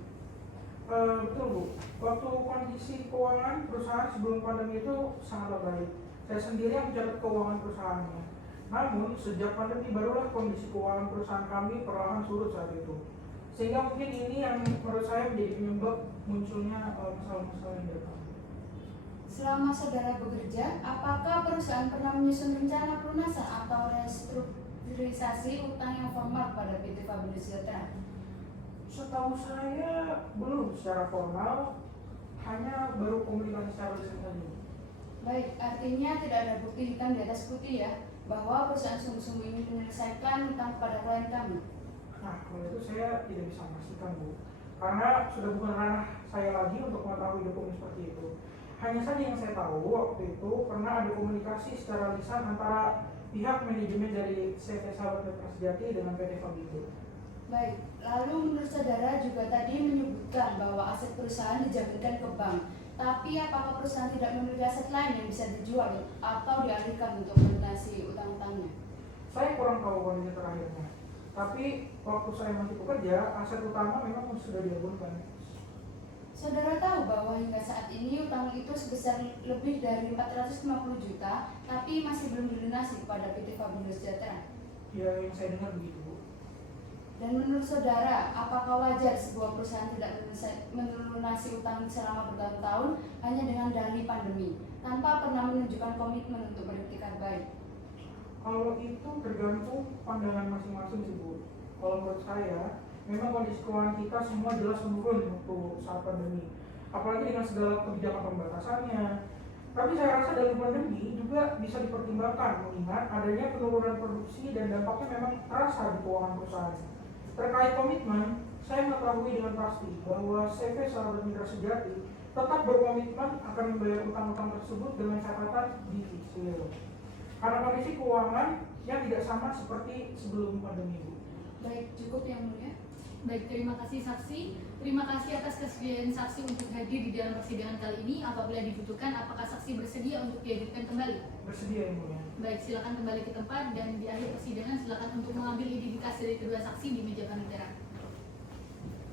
Betul Bu. Waktu kondisi keuangan perusahaan sebelum pandemi itu sangat baik. Saya sendiri yang mencatat keuangan perusahaannya. Namun sejak pandemi barulah kondisi keuangan perusahaan kami perlahan surut saat itu. Sehingga mungkin ini yang menurut saya menjadi penyebab munculnya masalah-masalah yang depan. Selama saudara bekerja, apakah perusahaan pernah menyusun rencana pelunasan atau restrukturisasi utang yang formal pada PT Fabindo Sejahtera? Setahu saya belum secara formal, hanya baru komunikasi secara lisan saja. Baik, artinya tidak ada bukti hitam di atas putih ya, bahwa perusahaan sungguh-sungguh ingin menyelesaikan utang kepada klien kami. Nah, kalau itu saya tidak bisa memastikan, Bu. Karena sudah bukan ranah saya lagi untuk mengetahui dokumen seperti itu. Hanya saja yang saya tahu waktu itu pernah ada komunikasi secara lisan antara pihak manajemen dari CV Sahabat Mitra Sejati dengan PT Fabindo. Baik, lalu menurut saudara juga tadi menyebutkan bahwa aset perusahaan dijaminkan ke bank. Tapi apakah perusahaan tidak memiliki aset lain yang bisa dijual atau dialihkan untuk melunasi utang-utangnya? Saya kurang tahu kondisi terakhirnya. Tapi waktu saya masih bekerja, aset utama memang sudah diagunkan. Saudara tahu bahwa hingga saat ini utang itu sebesar lebih dari 450 juta, tapi masih belum dilunasi kepada PT Fabindo Sejahtera. Ya, yang saya dengar begitu, Bu. Dan menurut saudara, apakah wajar sebuah perusahaan tidak melunasi utang selama bertahun-tahun hanya dengan dalih pandemi, tanpa pernah menunjukkan komitmen untuk berikhtiar baik? Kalau itu tergantung pandangan masing-masing sih, Bu. Kalau menurut saya, memang kondisi keuangan kita semua jelas menurun waktu saat pandemi. Apalagi dengan segala kebijakan pembatasannya. Tapi saya rasa dari pandemi juga bisa dipertimbangkan mengingat adanya penurunan produksi dan dampaknya memang terasa di keuangan perusahaan. Terkait komitmen, saya mengetahui dengan pasti bahwa CV Sahabat Mitra Sejati tetap berkomitmen akan membayar utang-utang tersebut dengan catatan dicicil. Karena kondisi keuangan yang tidak sama seperti sebelum pandemi, Bu. Baik, cukup yang mulia. Baik, terima kasih saksi. Terima kasih atas kesediaan saksi untuk hadir di dalam persidangan kali ini. Apabila dibutuhkan, apakah saksi bersedia untuk dihadirkan kembali? Bersedia, Yang Mulia. Baik, silakan kembali ke tempat dan di akhir persidangan silakan untuk mengambil identifikasi dari kedua saksi di meja panitia.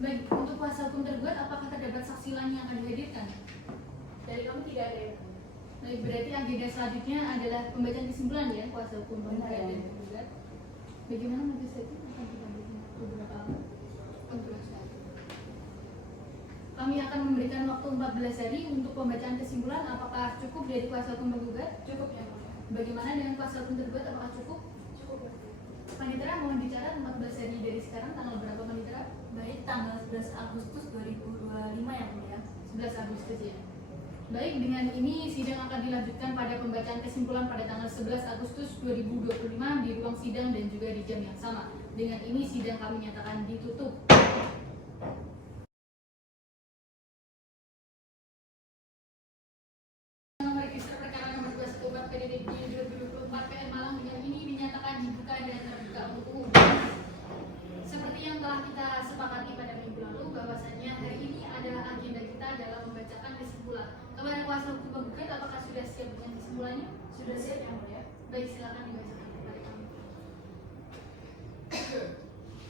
Baik, untuk kuasa hukum tergugat, apakah terdapat saksi lain yang akan dihadirkan? Dari kami tidak ada yang Baik, berarti agenda selanjutnya adalah pembacaan kesimpulan ya, kuasa hukum penggugat dan tergugat. Bagaimana majelis hakim akan kita berikan beberapa untuk kami akan memberikan waktu 14 hari untuk pembacaan kesimpulan. Apakah cukup dari kuasa hukum penggugat? Cukup yang mulia. Bagaimana dengan kuasa hukum tergugat? Apakah cukup? Cukup. Panitera mohon bicara 14 hari dari sekarang, tanggal berapa Panitera? Baik, tanggal 11 Agustus 2025 yang mulia. 11 Agustus ya. Baik, dengan ini sidang akan dilanjutkan pada pembacaan kesimpulan pada tanggal 11 Agustus 2025 di ruang sidang dan juga di jam yang sama. Dengan ini sidang kami nyatakan ditutup. Register perkara nomor 214 PDTG 2024 PN Malang dengan ini dinyatakan dibuka dan terbuka untuk umum. Seperti yang telah kita sepakati pada minggu lalu, bahwasannya hari ini adalah agenda kita dalam membacakan kesimpulan. Kepada kuasa hukum penggugat, apakah sudah siap dengan kesimpulannya? Sudah siap yang mulia. Baik, silakan dibacakan kepada kami.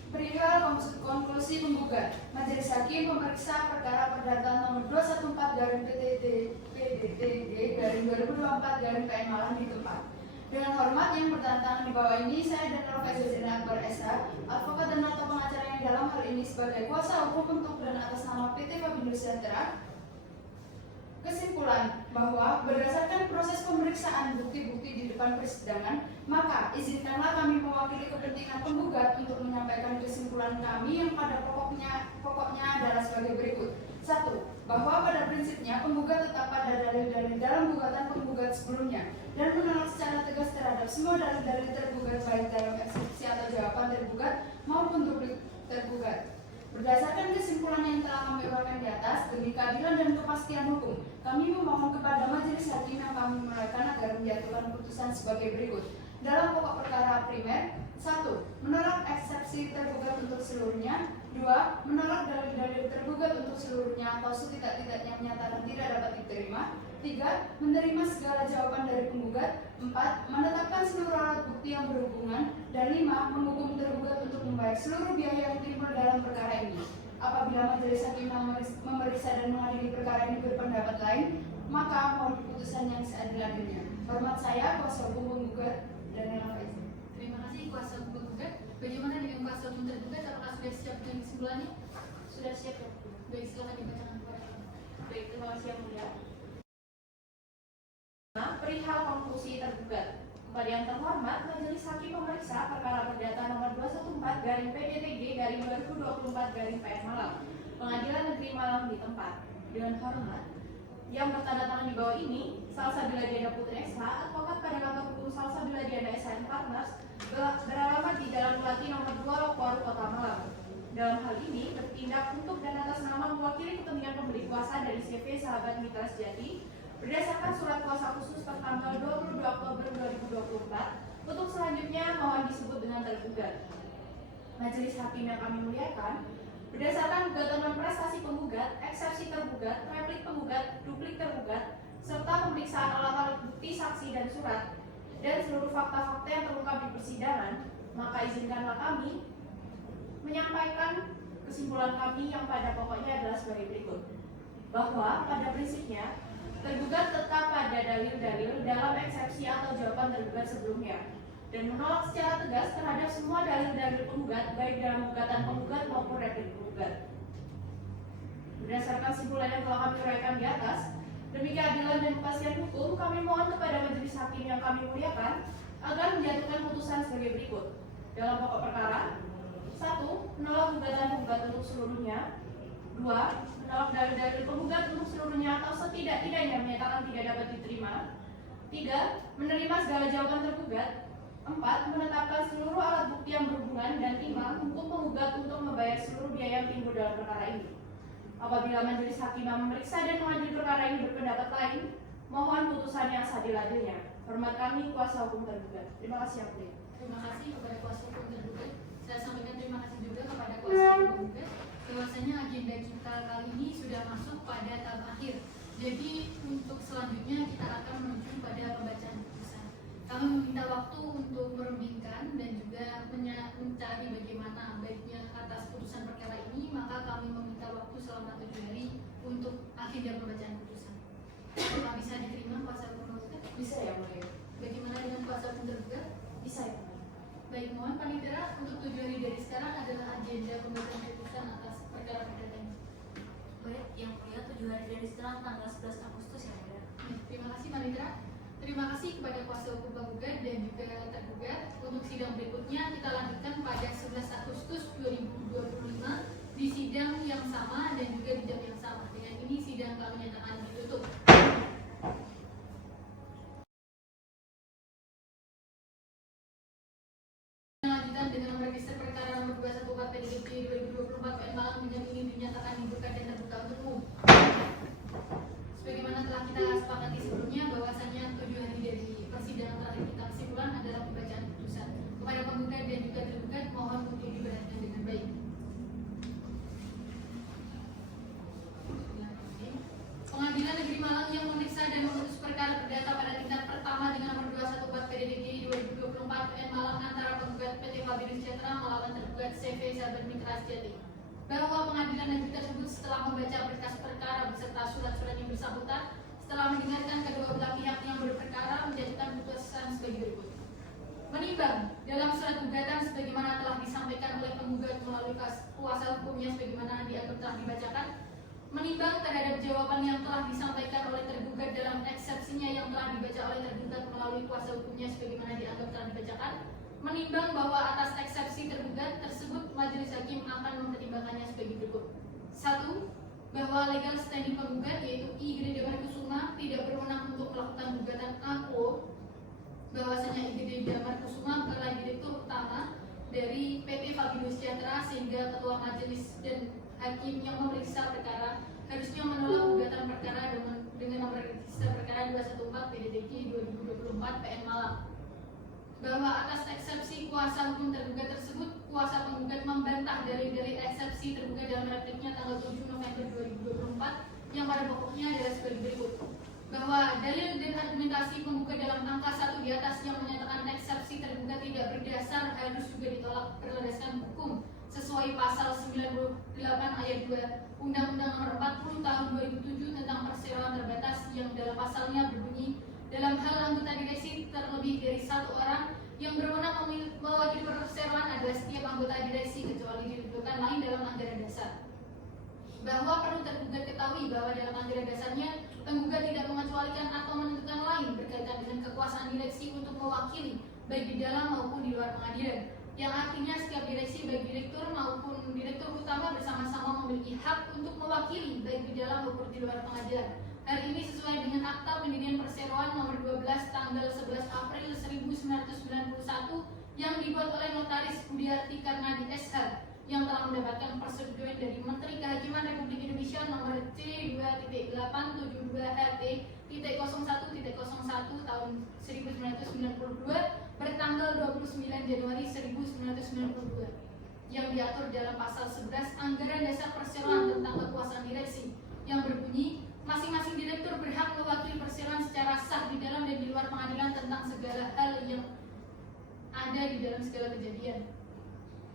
Perihal konklusi penggugat, Majelis Hakim memeriksa perkara perdata nomor 214/PDTG/2024/PN Malang di tempat. Dengan hormat yang bertentangan di bawah ini, saya Daniel Faizal Akbar SH, advokat dan atau pengacara yang dalam hal ini sebagai kuasa hukum untuk dan atas nama PT Fabindo Sejahtera. Kesimpulan bahwa berdasarkan proses pemeriksaan bukti-bukti di depan persidangan, maka izinkanlah kami mewakili kepentingan penggugat untuk menyampaikan kesimpulan kami yang pada pokoknya adalah sebagai berikut. 1. Bahwa pada prinsipnya penggugat tetap pada dalil-dalil dalam gugatan penggugat sebelumnya dan menolak secara tegas terhadap semua dalil-dalil tergugat baik dalam eksepsi atau jawaban tergugat maupun duplik tergugat. Berdasarkan kesimpulan yang telah kami uraikan di atas, demi keadilan dan kepastian hukum, kami memohon kepada majelis hakim yang kami muliakan agar menjatuhkan putusan sebagai berikut. Dalam pokok perkara primer, 1. Menolak eksepsi tergugat untuk seluruhnya. 2. Menolak dalil-dalil tergugat untuk seluruhnya atau setidak-tidaknya menyatakan tidak dapat diterima. 3. Menerima segala jawaban dari penggugat. 4. Menetapkan seluruh alat bukti yang berhubungan. Dan 5. Menghukum tergugat untuk membayar seluruh biaya yang timbul dalam perkara ini. Apabila majelis hakim yang memeriksa dan mengadili perkara ini berpendapat lain, maka mohon putusan yang seadil-adilnya. Hormat saya, kuasa hukum penggugat Daniel Faizal. Terima kasih kuasa hukum penggugat. Bagaimana dengan kuasa hukum tergugat? Apakah sudah siap dengan kesimpulannya? Sudah siap ya? Baik, silakan dibacakan kepada kami. Baik, terima kasih yang mulia. Perihal konklusi tergugat. Kepada yang terhormat, Majelis Hakim memeriksa perkara perdata nomor 214/PDTG/2024/PN Malang, Pengadilan Negeri Malang di tempat. Dengan hormat, yang bertanda tangan di bawah ini, Salsabila Diana Putri SH, advokat pada kantor hukum Salsabila Diana SH Partners, beralamat di Jalan Melati nomor 2 Lokuaru, Kota Malang. dalam hal ini bertindak untuk dan atas nama mewakili kepentingan pemberi kuasa dari CV Sahabat Mitra Sejati berdasarkan surat kuasa khusus tertanggal 22 Oktober 2024. Untuk selanjutnya mohon disebut dengan tergugat. Majelis Hakim yang kami muliakan, berdasarkan gugatan non prestasi penggugat, eksepsi tergugat, replik penggugat, duplik tergugat, serta pemeriksaan olah bukti saksi dan surat, dan seluruh fakta-fakta yang terungkap di persidangan, maka izinkanlah kami menyampaikan kesimpulan kami yang pada pokoknya adalah sebagai berikut. Bahwa pada prinsipnya, tergugat tetap pada dalil-dalil dalam eksepsi atau jawaban tergugat sebelumnya, dan menolak secara tegas terhadap semua dalil-dalil penggugat, baik dalam gugatan penggugat maupun replik penggugat. Berdasarkan kesimpulan yang telah kami uraikan di atas, demi keadilan dan kepastian hukum, kami mohon kepada majelis hakim yang kami muliakan agar menjatuhkan putusan sebagai berikut. Dalam pokok perkara, 1. Menolak gugatan penggugat untuk seluruhnya. 2. Menolak dalil-dalil penggugat untuk seluruhnya atau setidak-tidaknya menyatakan tidak dapat diterima. 3. Menerima segala jawaban tergugat. 4. Menetapkan seluruh alat bukti yang berhubungan. Dan 5. Hukum penggugat untuk membayar seluruh biaya yang timbul dalam perkara ini. Apabila majelis hakim yang memeriksa dan mengadili perkara ini berpendapat lain, mohon putusan yang seadil-adilnya. Hormat kami, kuasa hukum tergugat. Terima kasih yang mulia. Terima kasih kepada kuasa hukum tergugat. Saya sampaikan terima kasih juga kepada kuasa hukum tergugat bahwasanya agenda kita kali ini sudah masuk pada tahap akhir. Jadi untuk selanjutnya kita akan menuju pada pembacaan putusan. Kami meminta waktu untuk merenungkan dan juga mencari bagaimana baiknya atas putusan perkara ini, maka kami meminta waktu selama 7 hari untuk agenda pembacaan putusan. Apakah bisa diterima kuasa hukum tergugat? Bisa ya, mulia. Bagaimana dengan kuasa hukum tergugat? Bisa ya, mulia. Baik, mohon panitera untuk 7 hari dari sekarang adalah agenda pembacaan putusan atas perkara perdata ini. Baik, yang mulia 7 hari dari sekarang tanggal 11 Agustus ya mulia. Terima kasih panitera. Terima kasih kepada kuasa hukum penggugat dan juga tergugat. Untuk sidang berikutnya kita lanjutkan pada 11 Agustus 2025 di sidang yang sama dan juga di jam yang sama. Dengan ini sidang kami nyatakan ditutup. Lanjutan dengan nomor register perkara nomor 214 PDDP 2024 PN Malang dengan ini dinyatakan dibuka dan terbuka untuk umum. Sebagaimana telah kita sepakati sebelumnya bahwasanya 7 hari dari persidangan terakhir kita kesimpulan adalah pembacaan putusan. Kepada penggugat dan juga tergugat mohon untuk diperhatikan dengan baik. Pengadilan Negeri Malang yang memeriksa dan memutus perkara perdata pada tingkat pertama dengan nomor 214 PDDP 2024 PN Malang antara penggugat PT Fabirus Sejahtera melawan tergugat CV Sahabat Mitra Sejati. Bahwa pengadilan negeri tersebut setelah membaca berkas perkara beserta surat-surat yang bersangkutan, setelah mendengarkan kedua belah pihak yang berperkara, menjatuhkan putusan sebagai berikut. Menimbang dalam surat gugatan sebagaimana telah disampaikan oleh penggugat melalui kuasa hukumnya sebagaimana dianggap telah dibacakan, menimbang terhadap jawaban yang telah disampaikan oleh tergugat dalam eksepsinya yang telah dibaca oleh tergugat melalui kuasa hukumnya sebagaimana dianggap telah dibacakan, menimbang bahwa atas eksepsi tergugat tersebut majelis hakim akan mempertimbangkannya sebagai berikut. 1. Bahwa legal standing penggugat yaitu I. Gede Markusuma tidak berwenang untuk melakukan gugatan aku, bahwasanya I. Gede Markusuma adalah direktur utama dari PT Fabirus Sejahtera sehingga ketua majelis dan hakim yang memeriksa perkara harusnya menolak gugatan perkara dengan nomor register perkara 214 PDDP 2024 PN Malang. Bahwa atas eksepsi kuasa hukum tergugat tersebut, kuasa penggugat membantah dalil-dalil eksepsi tergugat dalam repliknya tanggal 7 November 2024 yang pada pokoknya adalah sebagai berikut. Bahwa dalil dan argumentasi penggugat dalam angka 1 di atas yang menyatakan eksepsi tergugat tidak berdasar harus juga ditolak berdasarkan hukum sesuai pasal 98 ayat 2 Undang-Undang Nomor 40 Tahun 2007 tentang perseroan terbatas yang dalam pasalnya berbunyi dalam hal anggota direksi terlebih dari 1 orang yang berwenang mewakili perseroan adalah setiap anggota direksi kecuali ditentukan lain dalam anggaran dasar. Bahwa perlu tergugat ketahui bahwa dalam anggaran dasarnya penggugat tidak mengecualikan atau menentukan lain berkaitan dengan kekuasaan direksi untuk mewakili baik di dalam maupun di luar pengadilan, yang artinya setiap direksi baik direktur maupun direktur utama bersama-sama memiliki hak untuk mewakili baik di dalam maupun di luar pengadilan. Hal ini sesuai dengan Akta Pendirian Perseroan nomor 12 tanggal 11 April 1991 yang dibuat oleh Notaris Budiarti Karnadi SH yang telah mendapatkan persetujuan dari Menteri Kehakiman Republik Indonesia nomor C2.872HT.01.01 tahun 1992 bertanggal 29 Januari 1992 yang diatur dalam pasal 11 Anggaran Dasar Perseroan tentang kekuasaan direksi yang berbunyi masing-masing direktur berhak mewakili perseroan secara sah di dalam dan di luar pengadilan tentang segala hal yang ada di dalam segala kejadian.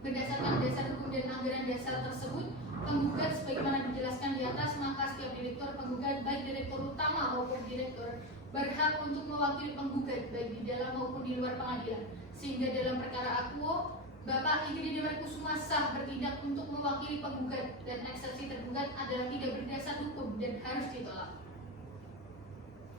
Berdasarkan dasar hukum dan anggaran dasar tersebut, penggugat sebagaimana dijelaskan di atas, maka setiap direktur penggugat baik direktur utama maupun direktur berhak untuk mewakili penggugat baik di dalam maupun di luar pengadilan. Sehingga dalam perkara akuo, Bapak Igede Damarkusuma sah bertindak untuk mewakili penggugat dan eksepsi tergugat adalah tidak berdasar hukum dan harus ditolak.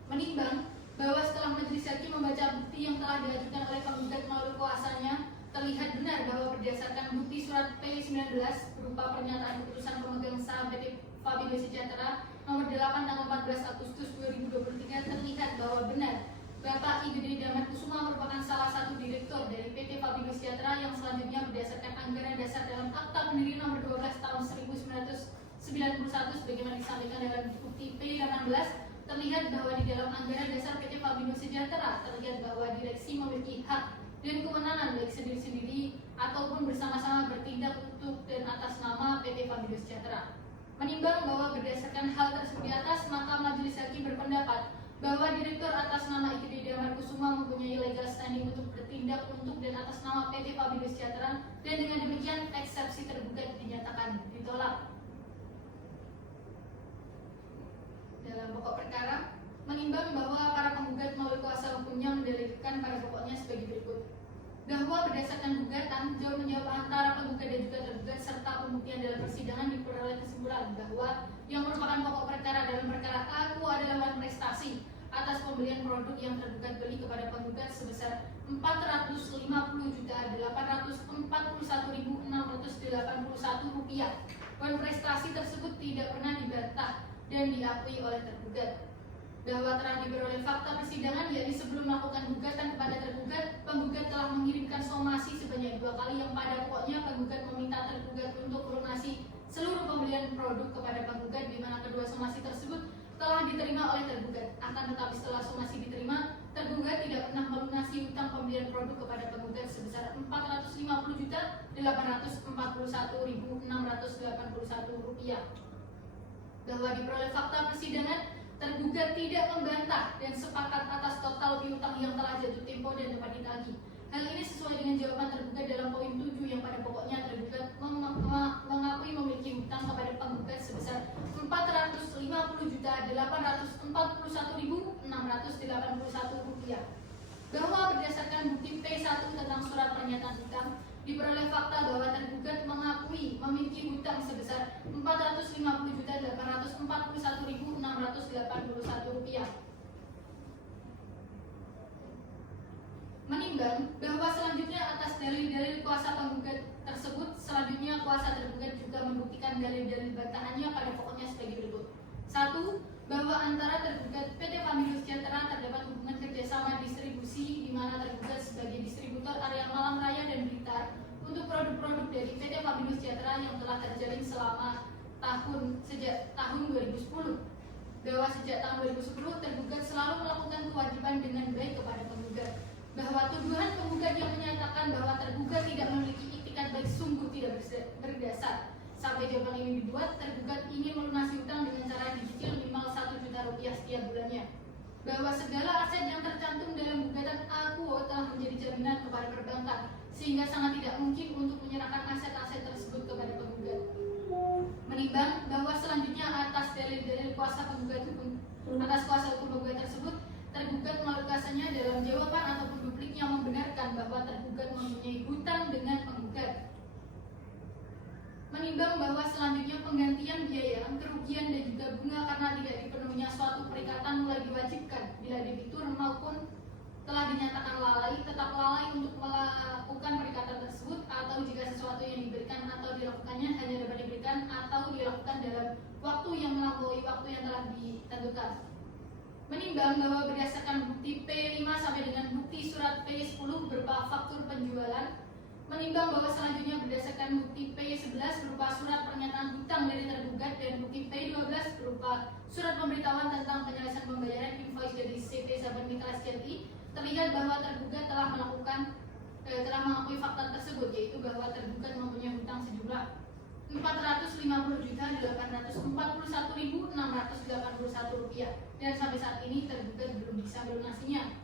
Menimbang bahwa setelah majelis hakim membaca bukti yang telah diajukan oleh penggugat melalui kuasanya, terlihat benar bahwa berdasarkan bukti surat P19 berupa pernyataan keputusan pemegang saham PT Fabindo Sejahtera nomor 8 tanggal 14 Agustus 2023 terlihat bahwa benar Bapak Igede Damarkusuma merupakan salah satu direktur dari PT Fabindo Sejahtera yang selanjutnya berdasarkan anggaran dasar dalam Akta Pendiri nomor 12 tahun 1991 sebagaimana disampaikan dalam bukti P18 terlihat bahwa di dalam anggaran dasar PT Fabindo Sejahtera terlihat bahwa direksi memiliki hak dan kewenangan baik sendiri-sendiri ataupun bersama-sama bertindak untuk dan atas nama PT Fabindo Sejahtera. Menimbang bahwa berdasarkan hal tersebut di atas, maka majelis hakim berpendapat bahwa direktur atas nama Igede Damarkusuma mempunyai legal standing untuk bertindak untuk dan atas nama PT Fabindo Sejahtera dan dengan demikian eksepsi tergugat dinyatakan ditolak. Dalam pokok perkara, menimbang bahwa para penggugat melalui kuasa hukumnya mendalilkan pada pokoknya sebagai berikut. Bahwa berdasarkan gugatan, jawab menjawab antara penggugat dan juga tergugat serta pembuktian dalam persidangan diperoleh kesimpulan bahwa yang merupakan pokok perkara dalam perkara aku adalah wan prestasi atas pembelian produk yang tergugat beli kepada penggugat sebesar Rp450.841.681. Wan prestasi tersebut tidak pernah dibantah dan diakui oleh tergugat. Bahwa telah diperoleh fakta persidangan, yakni sebelum melakukan gugatan kepada tergugat, penggugat telah mengirimkan somasi sebanyak 2 kali yang pada pokoknya penggugat meminta tergugat untuk melunasi seluruh pembelian produk kepada penggugat, di mana kedua somasi tersebut telah diterima oleh tergugat. Akan tetapi setelah somasi diterima, tergugat tidak pernah melunasi utang pembelian produk kepada penggugat sebesar Rp450.841.681. Bahwa diperoleh fakta persidangan, tergugat tidak membantah dan sepakat atas total piutang yang telah jatuh tempo dan dapat ditagih. Hal ini sesuai dengan jawaban tergugat dalam poin 7 yang pada pokoknya tergugat mengakui memiliki hutang kepada penggugat sebesar Rp450.841.681. Bahwa berdasarkan bukti P1 tentang surat pernyataan hutang, diperoleh fakta bahwa tergugat mengakui memiliki hutang sebesar Rp450.841.681. Menimbang bahwa selanjutnya atas dalil-dalil kuasa penggugat tersebut, selanjutnya kuasa tergugat juga membuktikan dalil-dalil bantahannya pada pokoknya sebagai berikut. 1. Bahwa antara tergugat PT Fabindo Sejahtera terdapat hubungan kerjasama distribusi di mana tergugat sebagai distributor area Malang Raya dan Blitar untuk produk-produk dari PT Fabindo Sejahtera yang telah terjalin sejak tahun 2010. Bahwa sejak tahun 2010 tergugat selalu melakukan kewajiban dengan baik kepada penggugat. Bahwa tuduhan penggugat yang menyatakan bahwa tergugat tidak memiliki itikat baik sungguh tidak berdasar. Sampai jawaban ini dibuat, tergugat ingin melunasi hutang dengan cara dicicil minimal Rp1 juta setiap bulannya. Bahwa segala aset yang tercantum dalam gugatan akuo telah menjadi jaminan kepada perbankan, sehingga sangat tidak mungkin untuk menyerahkan aset-aset tersebut kepada penggugat. Menimbang bahwa selanjutnya atas dalil-dalil kuasa penggugat hukum penggugat tersebut, tergugat melalui kuasanya dalam jawaban ataupun dupliknya membenarkan bahwa tergugat mempunyai hutang dengan penggugat. Menimbang bahwa selanjutnya penggantian biaya, kerugian dan juga bunga karena tidak dipenuhinya suatu perikatan mulai diwajibkan bila debitur maupun telah dinyatakan lalai, tetap lalai untuk melakukan perikatan tersebut, atau jika sesuatu yang diberikan atau dilakukannya hanya dapat diberikan atau dilakukan dalam waktu yang melampaui waktu yang telah ditentukan. Menimbang bahwa berdasarkan bukti P5 sampai dengan bukti surat P10 berupa faktur penjualan, menimbang bahwa selanjutnya berdasarkan bukti P11 berupa surat pernyataan hutang dari tergugat dan bukti P12 berupa surat pemberitahuan tentang penyelesaian pembayaran invoice dari CV Sahabat Mitra Sejati, terlihat bahwa tergugat telah mengakui fakta tersebut, yaitu bahwa tergugat mempunyai hutang sejumlah Rp450.841.681 dan sampai saat ini tergugat belum bisa melunasinya.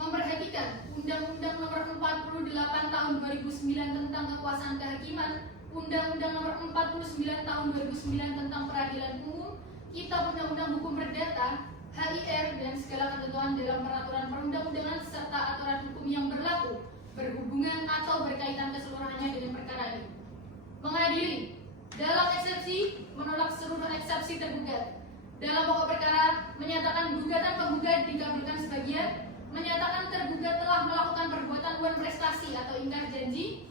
Memperhatikan Undang-Undang Nomor 48 Tahun 2009 tentang Kekuasaan Kehakiman, Undang-Undang Nomor 49 Tahun 2009 tentang Peradilan Umum, Kitab Undang-Undang Hukum Perdata, HIR, dan segala ketentuan dalam peraturan perundang-undangan serta aturan hukum yang berlaku berhubungan atau berkaitan keseluruhannya dengan perkara ini. Mengadili dalam eksepsi menolak seluruh eksepsi tergugat. Dalam pokok perkara menyatakan gugatan penggugat dikabulkan sebagian, menyatakan tergugat telah melakukan perbuatan uang prestasi atau ingkar janji,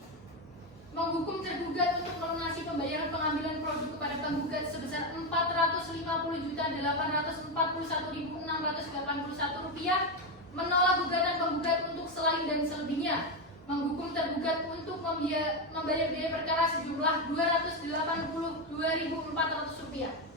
menghukum tergugat untuk melunasi pembayaran pengambilan produk kepada penggugat sebesar Rp450.841.681, menolak gugatan penggugat untuk selain dan selebihnya, menghukum tergugat untuk membayar biaya perkara sejumlah Rp282.400.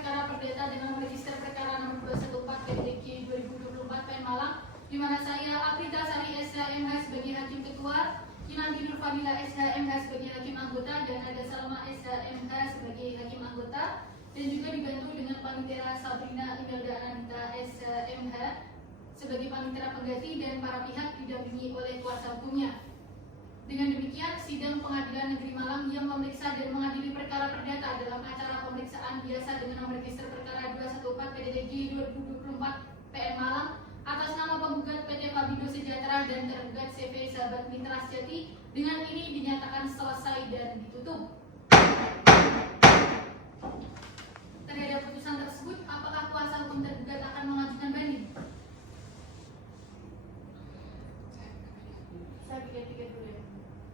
Perkara perdata dengan register perkara nomor 214 PDG 2024 PN Malang, di mana saya Aprita Sari SHMH sebagai hakim ketua, Kinanti Nurfadila SHMH sebagai hakim anggota, dan ada Salma SHMH sebagai hakim anggota, dan juga dibantu dengan Panitera Sabrina Imelda Anita SHMH sebagai panitera pengganti dan para pihak didampingi oleh kuasa hukumnya. Dengan demikian, sidang Pengadilan Negeri Malang yang memeriksa dan mengadili perkara perdata dalam acara pemeriksaan biasa dengan nomor register perkara 214 PDTG 2024 PN Malang atas nama penggugat PT Fabindo Sejahtera dan tergugat CV Sahabat Mitra Sejati dengan ini dinyatakan selesai dan ditutup. Terhadap putusan tersebut, apakah kuasa hukum tergugat akan mengajukan banding? Saya pikir-pikir dulu ya.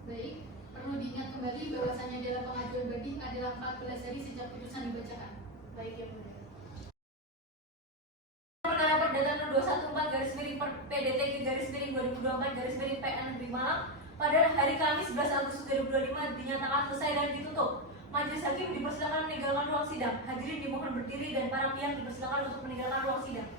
Baik, perlu diingat kembali bahwasanya dalam pengajuan banding adalah 14 hari sejak putusan dibacakan. Baik ya, Bu. Perkara perdata nomor 214/PDT/2024/PN Negeri Malang pada hari Kamis 11 Agustus 2025 dinyatakan selesai dan ditutup. Majelis hakim dipersilakan meninggalkan ruang sidang. Hadirin dimohon berdiri dan para pihak dipersilakan untuk meninggalkan ruang sidang.